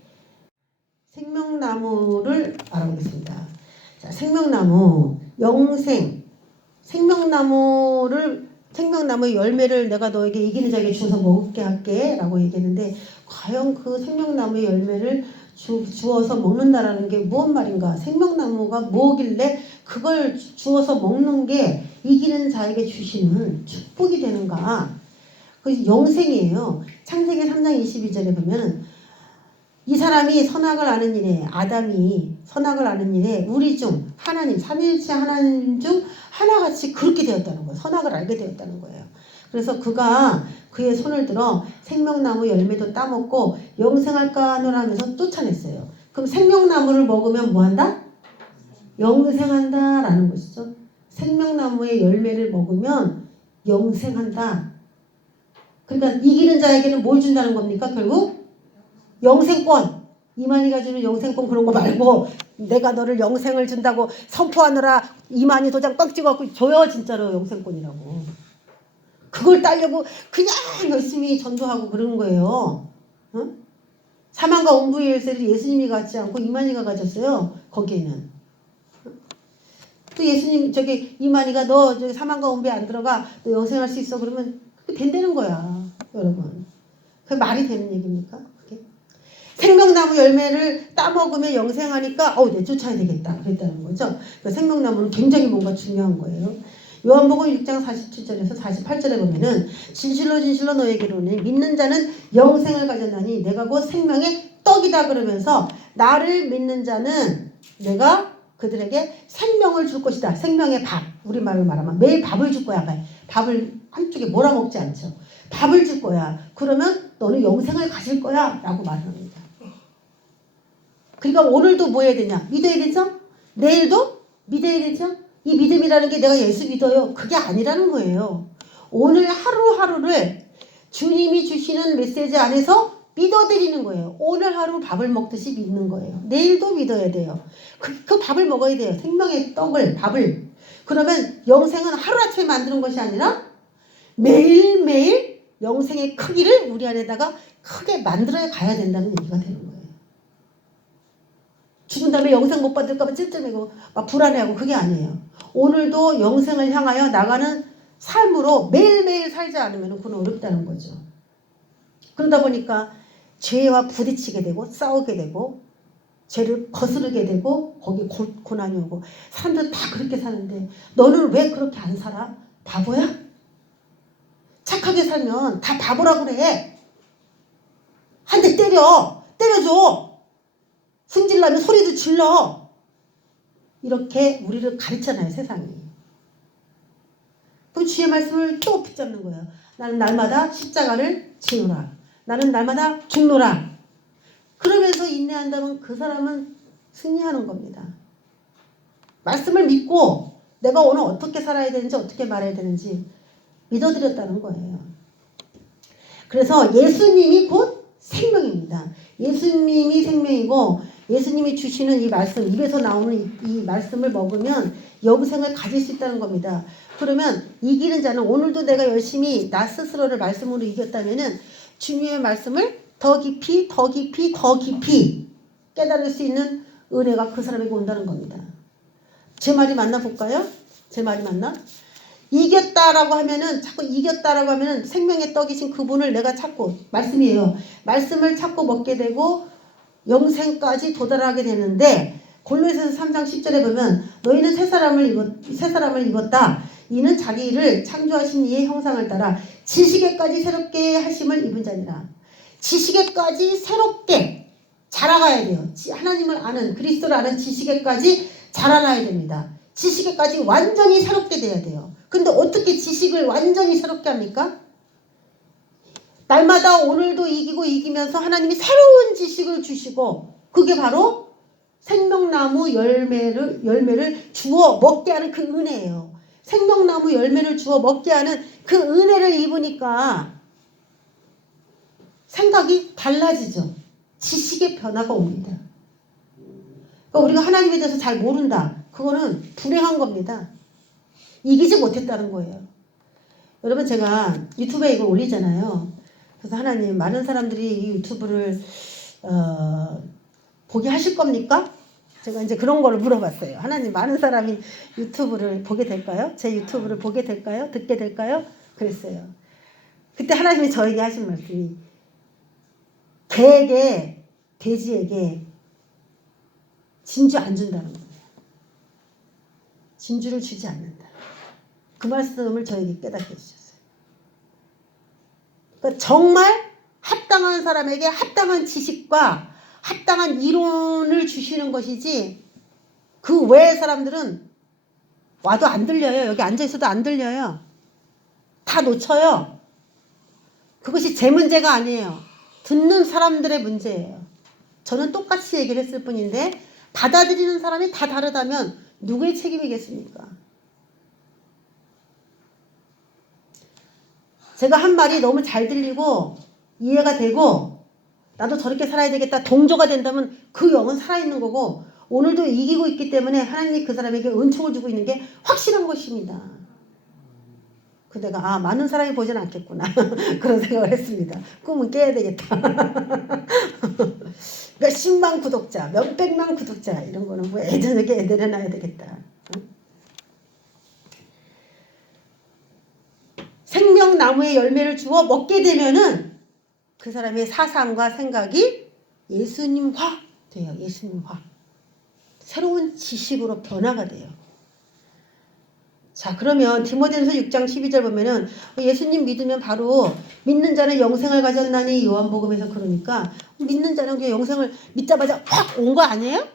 생명나무를 알아보겠습니다. 자, 생명나무, 영생. 생명나무의 열매를 내가 너에게 이기는 자에게 주어서 먹게 할게 라고 얘기했는데 과연 그 생명나무의 열매를 주어서 먹는다라는 게 무슨 말인가? 생명나무가 뭐길래 그걸 주어서 먹는 게 이기는 자에게 주시는 축복이 되는가? 그 영생이에요. 창세기 3장 22절에 보면 이 사람이 선악을 아는 일에 아담이 선악을 아는 일에 우리 중 하나님 삼위일체 하나님 중 하나같이 그렇게 되었다는 거예요. 선악을 알게 되었다는 거예요. 그래서 그가 그의 손을 들어 생명나무 열매도 따먹고 영생할까 하노라 하면서 쫓아냈어요. 그럼 생명나무를 먹으면 뭐한다? 영생한다 라는 것이죠. 생명나무의 열매를 먹으면 영생한다. 그러니까 이기는 자에게는 뭘 준다는 겁니까? 결국 영생권. 이만희가 주는 영생권 그런 거 말고 내가 너를 영생을 준다고 선포하느라 이만희 도장 꽉 찍어갖고 줘요. 진짜로 영생권이라고. 그걸 따려고 그냥 열심히 전도하고 그런 거예요. 응? 사망과 온부의 열쇠를 예수님이 갖지 않고 이만희가 가졌어요. 거기에는. 또 예수님 이만희가 너 저기 사망과 온부에 안 들어가 너 영생할 수 있어 그러면 된다는 거야. 여러분. 그게 말이 되는 얘기입니까? 그게? 생명나무 열매를 따먹으면 영생하니까 내쫓아야 되겠다 그랬다는 거죠. 그러니까 생명나무는 굉장히 뭔가 중요한 거예요. 요한복음 6장 47절에서 48절에 보면은 진실로 진실로 너에게 이르노니 믿는 자는 영생을 가졌나니 내가 곧 생명의 떡이다 그러면서 나를 믿는 자는 내가 그들에게 생명을 줄 것이다. 생명의 밥. 우리말로 말하면 매일 밥을 줄 거야. 밥을 한쪽에 몰아먹지 않죠. 밥을 줄 거야. 그러면 너는 영생을 가질 거야 라고 말합니다. 그러니까 오늘도 뭐 해야 되냐? 믿어야 되죠? 내일도 믿어야 되죠? 이 믿음이라는 게 내가 예수 믿어요. 그게 아니라는 거예요. 오늘 하루하루를 주님이 주시는 메시지 안에서 믿어드리는 거예요. 오늘 하루 밥을 먹듯이 믿는 거예요. 내일도 믿어야 돼요. 그 밥을 먹어야 돼요. 생명의 떡을, 밥을. 그러면 영생은 하루아침에 만드는 것이 아니라 매일매일 영생의 크기를 우리 안에다가 크게 만들어 가야 된다는 얘기가 되는 거예요. 죽은 다음에 영생 못 받을까 봐 찔찔매고 막 불안해하고 그게 아니에요. 오늘도 영생을 향하여 나가는 삶으로 매일매일 살지 않으면 그건 어렵다는 거죠. 그러다 보니까 죄와 부딪히게 되고 싸우게 되고 죄를 거스르게 되고 거기 고난이 오고 사람들 다 그렇게 사는데 너는 왜 그렇게 안 살아? 바보야? 착하게 살면 다 바보라고 그래. 한 대 때려줘. 승질나면 소리도 질러. 이렇게 우리를 가르치잖아요, 세상이. 그럼 주의 말씀을 또 붙잡는 거예요. 나는 날마다 십자가를 지노라. 나는 날마다 죽노라. 그러면서 인내한다면 그 사람은 승리하는 겁니다. 말씀을 믿고 내가 오늘 어떻게 살아야 되는지 어떻게 말해야 되는지 믿어드렸다는 거예요. 그래서 예수님이 곧 생명입니다. 예수님이 생명이고 예수님이 주시는 이 말씀, 입에서 나오는 이 말씀을 먹으면 영생을 가질 수 있다는 겁니다. 그러면 이기는 자는 오늘도 내가 열심히 나 스스로를 말씀으로 이겼다면은 주님의 말씀을 더 깊이 깨달을 수 있는 은혜가 그 사람에게 온다는 겁니다. 제 말이 맞나 볼까요? 제 말이 맞나? 이겼다라고 하면은 자꾸 이겼다라고 하면은 생명의 떡이신 그분을 내가 찾고 말씀이에요. 말씀을 찾고 먹게 되고 영생까지 도달하게 되는데 골로새서 3장 10절에 보면 너희는 새 사람을 입었다. 이는 자기 일을 창조하신 이의 형상을 따라 지식에까지 새롭게 하심을 입은 자니라. 지식에까지 새롭게 자라가야 돼요. 하나님을 아는, 그리스도를 아는 지식에까지 자라나야 됩니다. 지식에까지 완전히 새롭게 돼야 돼요. 근데 어떻게 지식을 완전히 새롭게 합니까? 날마다 오늘도 이기고 이기면서 하나님이 새로운 지식을 주시고, 그게 바로 생명나무 열매를 주어 먹게 하는 그 은혜예요. 생명나무 열매를 주어 먹게 하는 그 은혜를 입으니까 생각이 달라지죠. 지식의 변화가 옵니다. 그러니까 우리가 하나님에 대해서 잘 모른다. 그거는 불행한 겁니다. 이기지 못했다는 거예요. 여러분, 제가 유튜브에 이걸 올리잖아요. 그래서 하나님, 많은 사람들이 이 유튜브를 보게 하실 겁니까? 제가 이제 그런 거를 물어봤어요. 하나님, 많은 사람이 유튜브를 보게 될까요? 제 유튜브를 보게 될까요? 듣게 될까요? 그랬어요. 그때 하나님이 저에게 하신 말씀이, 개에게, 돼지에게 진주 안 준다는 거예요. 진주를 주지 않는다. 그 말씀을 저에게 깨닫게 해주셨어요. 그러니까 정말 합당한 사람에게 합당한 지식과 합당한 이론을 주시는 것이지, 그 외의 사람들은 와도 안 들려요. 여기 앉아있어도 안 들려요. 다 놓쳐요. 그것이 제 문제가 아니에요. 듣는 사람들의 문제예요. 저는 똑같이 얘기를 했을 뿐인데 받아들이는 사람이 다 다르다면 누구의 책임이겠습니까? 제가 한 말이 너무 잘 들리고 이해가 되고 나도 저렇게 살아야 되겠다, 동조가 된다면 그 영은 살아있는 거고, 오늘도 이기고 있기 때문에 하나님이 그 사람에게 은총을 주고 있는 게 확실한 것입니다. 그 내가 많은 사람이 보진 않겠구나 그런 생각을 했습니다. 꿈은 깨야 되겠다. 몇십만 구독자, 몇백만 구독자 이런 거는 뭐 예전에 내려놔야 되겠다. 생명나무의 열매를 주어 먹게 되면은 그 사람의 사상과 생각이 예수님화 돼요. 예수님화. 새로운 지식으로 변화가 돼요. 자, 그러면 디모데전서 6장 12절 보면은 예수님 믿으면 바로 믿는 자는 영생을 가졌나니, 요한복음에서 그러니까 믿는 자는 그냥 영생을 믿자마자 확 온 거 아니에요?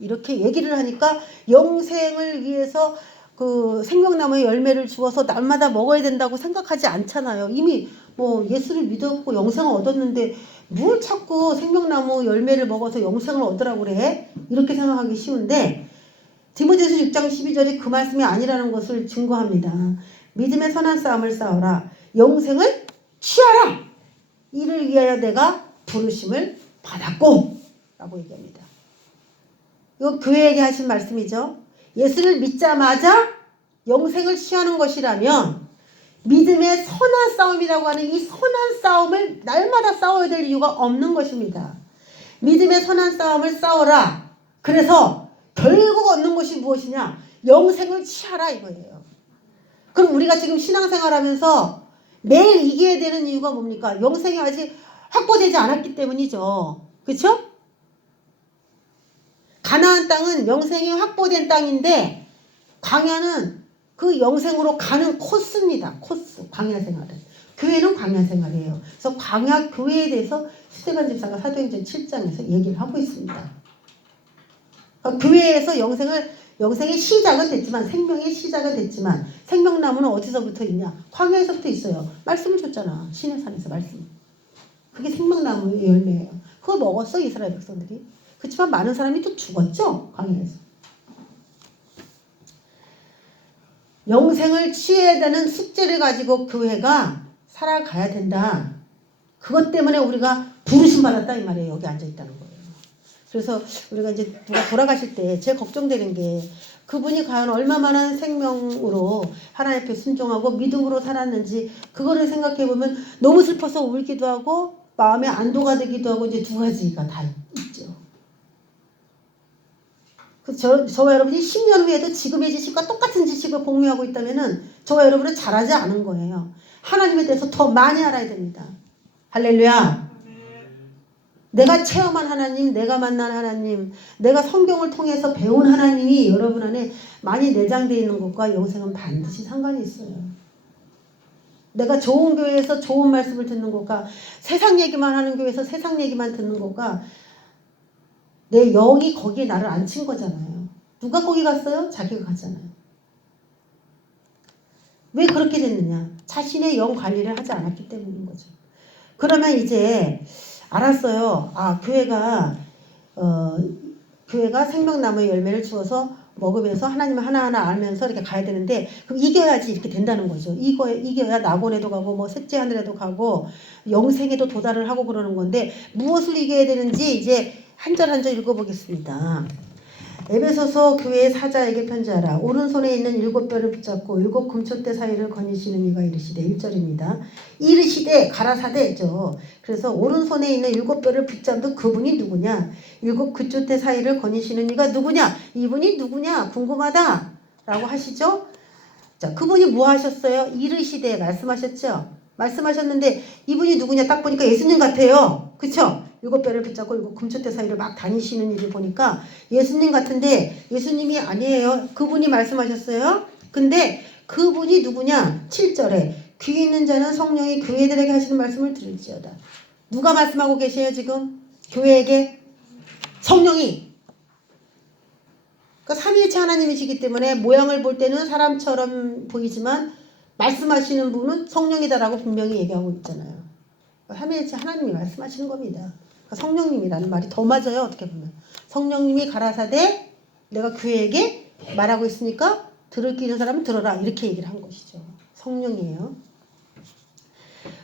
이렇게 얘기를 하니까 영생을 위해서 그 생명나무의 열매를 주어서 날마다 먹어야 된다고 생각하지 않잖아요. 이미 뭐 예수를 믿었고 영생을 얻었는데 뭘 자꾸 생명나무 열매를 먹어서 영생을 얻으라고 그래? 이렇게 생각하기 쉬운데, 디모데전서 6장 12절이 그 말씀이 아니라는 것을 증거합니다. 믿음의 선한 싸움을 싸워라. 영생을 취하라. 이를 위하여 내가 부르심을 받았고 라고 얘기합니다. 이거 교회에게 하신 말씀이죠. 예수를 믿자마자 영생을 취하는 것이라면 믿음의 선한 싸움이라고 하는 이 선한 싸움을 날마다 싸워야 될 이유가 없는 것입니다. 믿음의 선한 싸움을 싸워라. 그래서 결국 얻는 것이 무엇이냐? 영생을 취하라 이거예요. 그럼 우리가 지금 신앙생활하면서 매일 이겨야 되는 이유가 뭡니까? 영생이 아직 확보되지 않았기 때문이죠. 그렇죠? 가나안 땅은 영생이 확보된 땅인데 광야는 그 영생으로 가는 코스입니다. 코스, 광야 생활은. 교회는 광야 생활이에요. 그래서 광야 교회에 대해서 스데반 집사가 사도행전 7장에서 얘기를 하고 있습니다. 그러니까 교회에서 영생의 시작은 됐지만, 생명의 시작은 됐지만, 생명나무는 어디서부터 있냐? 광야에서부터 있어요. 말씀을 줬잖아. 시내산에서 말씀. 그게 생명나무의 열매예요. 그거 먹었어, 이스라엘 백성들이. 그렇지만 많은 사람이 또 죽었죠, 광야에서. 영생을 취해야 되는 숙제를 가지고 교회가 살아가야 된다. 그것 때문에 우리가 부르심 받았다 이 말이에요. 여기 앉아 있다는 거예요. 그래서 우리가 이제 누가 돌아가실 때 제일 걱정되는 게, 그분이 과연 얼마만한 생명으로 하나님 앞에 순종하고 믿음으로 살았는지, 그거를 생각해 보면 너무 슬퍼서 울기도 하고 마음에 안도가 되기도 하고, 이제 두 가지가 다 있죠. 저와 여러분이 10년 후에도 지금의 지식과 똑같은 지식을 공유하고 있다면은 저와 여러분은 잘하지 않은 거예요. 하나님에 대해서 더 많이 알아야 됩니다. 할렐루야. 내가 체험한 하나님, 내가 만난 하나님, 내가 성경을 통해서 배운 하나님이 여러분 안에 많이 내장되어 있는 것과 영생은 반드시 상관이 있어요. 내가 좋은 교회에서 좋은 말씀을 듣는 것과 세상 얘기만 하는 교회에서 세상 얘기만 듣는 것과 내 영이 거기에 나를 앉힌 거잖아요. 누가 거기 갔어요? 자기가 갔잖아요. 왜 그렇게 됐느냐? 자신의 영 관리를 하지 않았기 때문인 거죠. 그러면 이제 알았어요. 아, 교회가 생명나무의 열매를 주어서 먹으면서 하나님을 하나하나 알면서 이렇게 가야 되는데, 그럼 이겨야지 이렇게 된다는 거죠. 이겨야 낙원에도 가고 뭐 셋째 하늘에도 가고 영생에도 도달을 하고 그러는 건데, 무엇을 이겨야 되는지 이제 한 절 한 절 읽어보겠습니다. 에베소서 교회의 사자에게 편지하라. 오른손에 있는 7뼈를 붙잡고 7 금초대 사이를 거니시는 이가 이르시되, 1절입니다. 이르시되 가라사대죠. 그래서 오른손에 있는 7뼈를 붙잡는 그분이 누구냐? 7 금초대 사이를 거니시는 이가 누구냐? 이분이 누구냐? 궁금하다 라고 하시죠. 자, 그분이 뭐 하셨어요? 이르시되 말씀하셨죠. 말씀하셨는데 이분이 누구냐? 딱 보니까 예수님 같아요. 그쵸? 7뼈를 붙잡고 7 금초대 사이를 막 다니시는 일을 보니까 예수님 같은데 예수님이 아니에요. 그분이 말씀하셨어요. 근데 그분이 누구냐? 7절에 귀 있는 자는 성령이 교회들에게 하시는 말씀을 들을지어다. 누가 말씀하고 계세요 지금? 교회에게? 성령이. 그러니까 삼위일체 하나님이시기 때문에 모양을 볼 때는 사람처럼 보이지만 말씀하시는 분은 성령이다라고 분명히 얘기하고 있잖아요. 삼위일체 하나님이 말씀하시는 겁니다. 그러니까 성령님이라는 말이 더 맞아요. 어떻게 보면 성령님이 가라사대 내가 교회에게 말하고 있으니까 들을 끼 있는 사람은 들어라 이렇게 얘기를 한 것이죠. 성령이에요.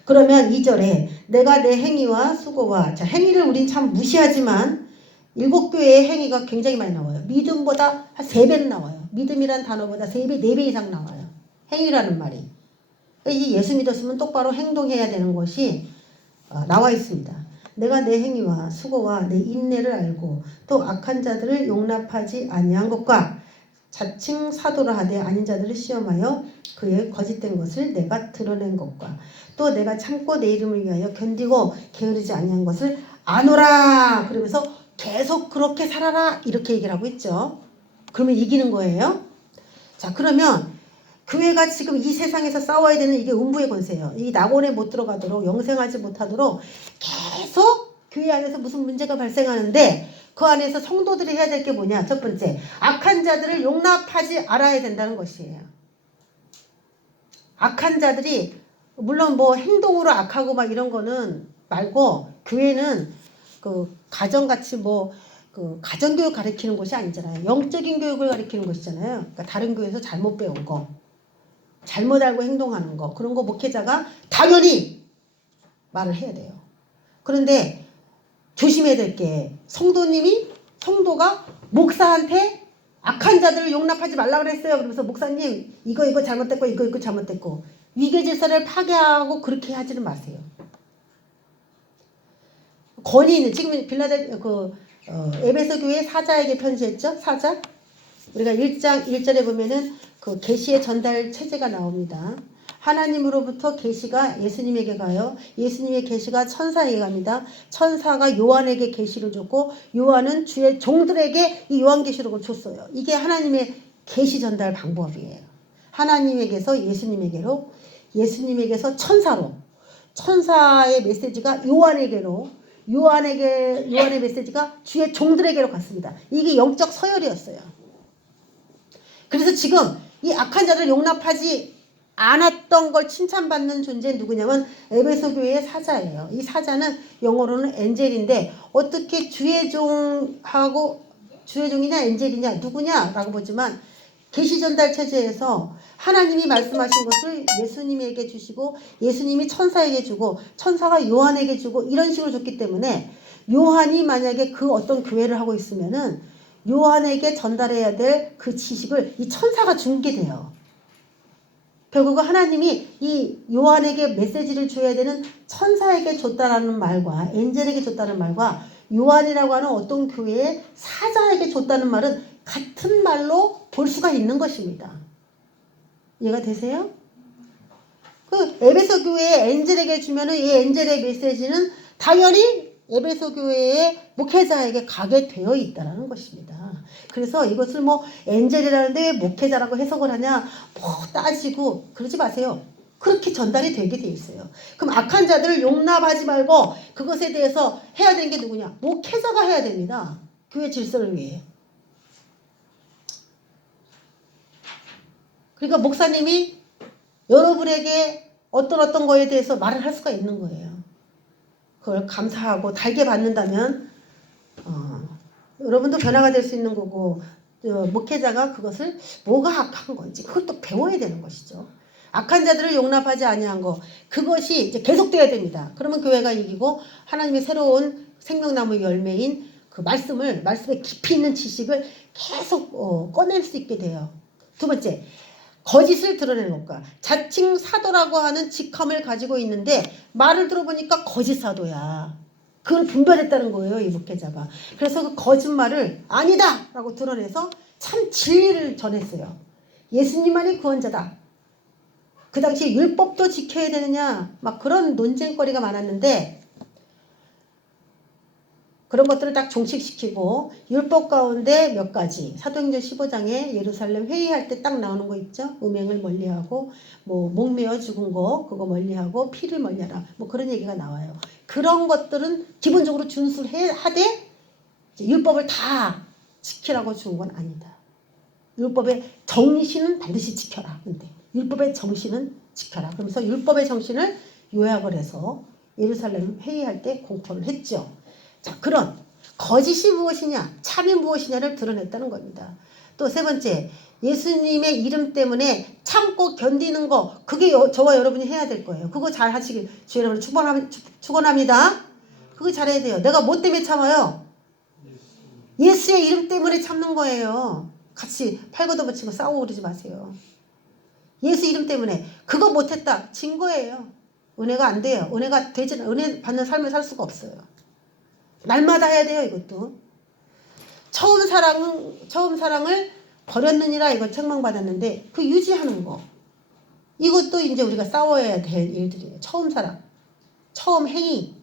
그러면 2절에 내가 내 행위와 수고와, 자, 행위를 우린 참 무시하지만 7교회의 행위가 굉장히 많이 나와요. 믿음보다 한 3배는 나와요. 믿음이란 단어보다 3배, 4배 이상 나와요. 행위라는 말이. 이 예수 믿었으면 똑바로 행동해야 되는 것이 나와 있습니다. 내가 내 행위와 수고와 내 인내를 알고 또 악한 자들을 용납하지 아니한 것과 자칭 사도라 하되 아닌 자들을 시험하여 그의 거짓된 것을 내가 드러낸 것과 또 내가 참고 내 이름을 위하여 견디고 게으르지 아니한 것을 아노라. 그러면서 계속 그렇게 살아라 이렇게 얘기를 하고 있죠. 그러면 이기는 거예요. 자, 그러면 교회가 지금 이 세상에서 싸워야 되는 이게 음부의 권세예요. 이 낙원에 못 들어가도록, 영생하지 못하도록 계속 교회 안에서 무슨 문제가 발생하는데 그 안에서 성도들이 해야 될 게 뭐냐? 첫 번째, 악한 자들을 용납하지 않아야 된다는 것이에요. 악한 자들이 물론 뭐 행동으로 악하고 막 이런 거는 말고, 교회는 그 가정같이 뭐 그 가정교육 가르치는 곳이 아니잖아요. 영적인 교육을 가르치는 곳이잖아요. 그러니까 다른 교회에서 잘못 배운 거, 잘못 알고 행동하는 거, 그런 거 목회자가 당연히 말을 해야 돼요. 그런데 조심해야 될 게, 성도가 목사한테 악한 자들을 용납하지 말라고 그랬어요. 그러면서 목사님 이거 잘못됐고 이거 잘못됐고 위계질서를 파괴하고 그렇게 하지는 마세요. 권위 있는, 지금 에베소 교회 사자에게 편지했죠. 사자. 우리가 1장 1절에 보면은 그 계시의 전달 체제가 나옵니다. 하나님으로부터 계시가 예수님에게 가요. 예수님의 계시가 천사에게 갑니다. 천사가 요한에게 계시를 줬고 요한은 주의 종들에게 이 요한계시록을 줬어요. 이게 하나님의 계시 전달 방법이에요. 하나님에게서 예수님에게로, 예수님에게서 천사로, 천사의 메시지가 요한에게로, 요한의 메시지가 주의 종들에게로 갔습니다. 이게 영적 서열이었어요. 그래서 지금 이 악한 자를 용납하지 않았던 걸 칭찬받는 존재는 누구냐면 에베소 교회의 사자예요. 이 사자는 영어로는 엔젤인데, 어떻게 주의 종이냐 엔젤이냐 누구냐라고 보지만 계시 전달 체제에서 하나님이 말씀하신 것을 예수님에게 주시고 예수님이 천사에게 주고 천사가 요한에게 주고 이런 식으로 줬기 때문에, 요한이 만약에 그 어떤 교회를 하고 있으면은 요한에게 전달해야 될 그 지식을 이 천사가 준 게 돼요. 결국은 하나님이 이 요한에게 메시지를 줘야 되는 천사에게 줬다라는 말과 엔젤에게 줬다는 말과 요한이라고 하는 어떤 교회의 사자에게 줬다는 말은 같은 말로 볼 수가 있는 것입니다. 이해가 되세요? 그 에베소 교회의 엔젤에게 주면은 이 엔젤의 메시지는 당연히 에베소 교회의 목회자에게 가게 되어 있다라는 것입니다. 그래서 이것을 뭐 엔젤이라는데 왜 목회자라고 해석을 하냐 뭐 따지고 그러지 마세요. 그렇게 전달이 되게 돼 있어요. 그럼 악한 자들을 용납하지 말고 그것에 대해서 해야 되는 게 누구냐? 목회자가 해야 됩니다. 교회 질서를 위해. 그러니까 목사님이 여러분에게 어떤 거에 대해서 말을 할 수가 있는 거예요. 그걸 감사하고 달게 받는다면 여러분도 변화가 될 수 있는 거고, 목회자가 그것을 뭐가 악한 건지 그걸 또 배워야 되는 것이죠. 악한 자들을 용납하지 아니한 거, 그것이 이제 계속돼야 됩니다. 그러면 교회가 이기고 하나님의 새로운 생명나무 열매인 그 말씀에 깊이 있는 지식을 계속 꺼낼 수 있게 돼요. 두 번째, 거짓을 드러내는 것과 자칭 사도라고 하는 직함을 가지고 있는데 말을 들어보니까 거짓 사도야. 그걸 분별했다는 거예요, 이 목회자가. 그래서 그 거짓말을 아니다 라고 드러내서 참 진리를 전했어요. 예수님만이 구원자다. 그 당시에 율법도 지켜야 되느냐 막 그런 논쟁거리가 많았는데, 그런 것들을 딱 종식시키고 율법 가운데 몇 가지, 사도행전 15장에 예루살렘 회의할 때 딱 나오는 거 있죠. 음행을 멀리하고 뭐 목매어 죽은 거 그거 멀리하고 피를 멀리하라, 뭐 그런 얘기가 나와요. 그런 것들은 기본적으로 준수하되 율법을 다 지키라고 준 건 아니다. 율법의 정신은 반드시 지켜라. 근데 율법의 정신은 지켜라. 그러면서 율법의 정신을 요약을 해서 예루살렘 회의할 때 공포를 했죠. 자, 그런 거짓이 무엇이냐, 참이 무엇이냐를 드러냈다는 겁니다. 또 세 번째, 예수님의 이름 때문에 참고 견디는 거, 그게 저와 여러분이 해야 될 거예요. 그거 잘 하시길 주의 이름으로 축원합니다. 그거 잘해야 돼요. 내가 뭐 때문에 참아요? 예수의 이름 때문에 참는 거예요. 같이 팔걷어붙이고 싸우고 그러지 마세요. 예수 이름 때문에. 그거 못했다, 진 거예요. 은혜가 안 돼요. 은혜 받는 삶을 살 수가 없어요. 날마다 해야 돼요, 이것도. 처음 사랑을 버렸느니라, 이거 책망받았는데, 그 유지하는 거. 이것도 이제 우리가 싸워야 될 일들이에요. 처음 사랑, 처음 행위.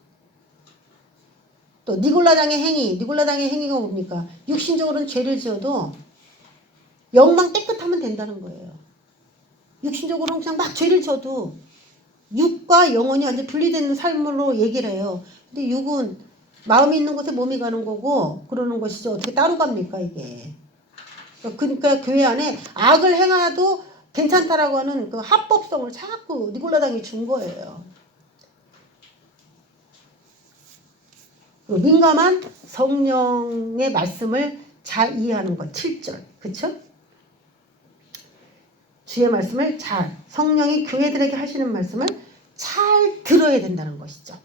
또, 니골라당의 행위가 뭡니까? 육신적으로는 죄를 지어도 영만 깨끗하면 된다는 거예요. 육신적으로는 그냥 막 죄를 지어도 육과 영혼이 완전 분리되는 삶으로 얘기를 해요. 근데 육은 마음이 있는 곳에 몸이 가는 거고 그러는 것이죠. 어떻게 따로 갑니까, 이게. 그러니까 교회 안에 악을 행하도 괜찮다라고 하는 그 합법성을 자꾸 니골라당이 준 거예요. 민감한 성령의 말씀을 잘 이해하는 것. 7절. 그쵸? 주의 말씀을 성령이 교회들에게 하시는 말씀을 잘 들어야 된다는 것이죠.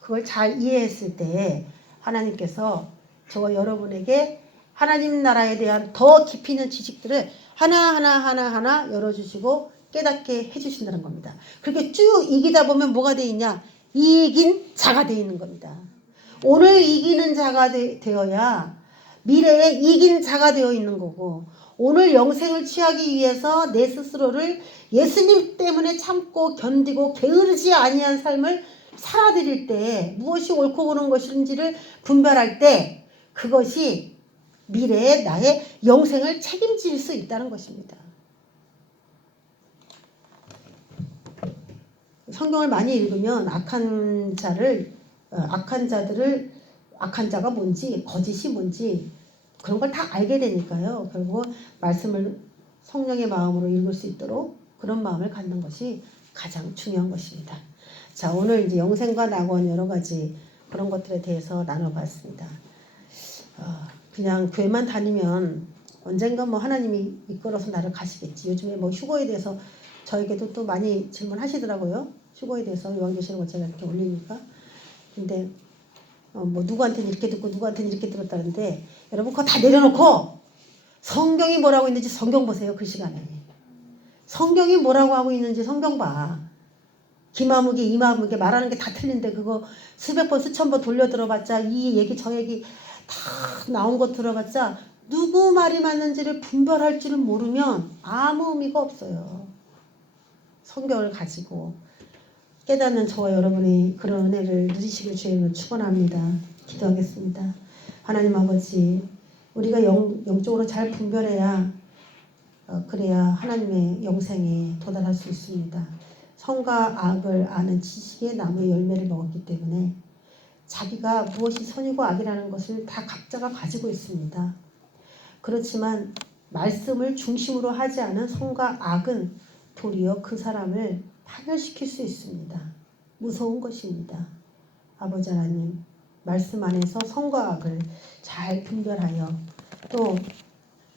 그걸 잘 이해했을 때 하나님께서 저와 여러분에게 하나님 나라에 대한 더 깊이 있는 지식들을 하나하나 열어주시고 깨닫게 해주신다는 겁니다. 그렇게 쭉 이기다 보면 뭐가 돼 있냐? 이긴 자가 돼 있는 겁니다. 오늘 이기는 자가 되어야 미래에 이긴 자가 되어 있는 거고, 오늘 영생을 취하기 위해서 내 스스로를 예수님 때문에 참고 견디고 게으르지 아니한 삶을 살아드릴 때, 무엇이 옳고 그른 것인지를 분별할 때, 그것이 미래에 나의 영생을 책임질 수 있다는 것입니다. 성경을 많이 읽으면 악한 자가 뭔지, 거짓이 뭔지 그런 걸 다 알게 되니까요. 결국 말씀을 성령의 마음으로 읽을 수 있도록 그런 마음을 갖는 것이 가장 중요한 것입니다. 자, 오늘 이제 영생과 낙원 여러 가지 그런 것들에 대해서 나눠봤습니다. 그냥 교회만 다니면 언젠가 뭐 하나님이 이끌어서 나를 가시겠지. 요즘에 뭐 휴거에 대해서 저에게도 또 많이 질문하시더라고요. 휴거에 대해서 요한계시록을 제가 이렇게 올리니까. 근데 뭐 누구한테는 이렇게 듣고 누구한테는 이렇게 들었다는데, 여러분 그거 다 내려놓고 성경이 뭐라고 있는지 성경 보세요. 그 시간에 성경이 뭐라고 하고 있는지 성경 봐. 기마무게 이마무게 말하는 게 다 틀린데 그거 수백 번 수천 번 돌려 들어봤자, 이 얘기 저 얘기 다 나온 거 들어봤자 누구 말이 맞는지를 분별할 줄을 모르면 아무 의미가 없어요. 성경을 가지고 깨닫는 저와 여러분이 그런 은혜를 누리시길 주의 이름으로 축원합니다. 기도하겠습니다. 하나님 아버지, 우리가 영적으로 잘 분별해야 그래야 하나님의 영생에 도달할 수 있습니다. 선과 악을 아는 지식의 나무의 열매를 먹었기 때문에 자기가 무엇이 선이고 악이라는 것을 다 각자가 가지고 있습니다. 그렇지만 말씀을 중심으로 하지 않은 선과 악은 도리어 그 사람을 파멸시킬 수 있습니다. 무서운 것입니다. 아버지 하나님, 말씀 안에서 선과 악을 잘 분별하여 또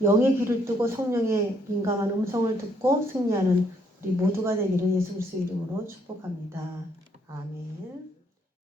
영의 귀를 뜨고 성령의 민감한 음성을 듣고 승리하는 우리 모두가 되기를 예수 그리스도의 이름으로 축복합니다. 아멘.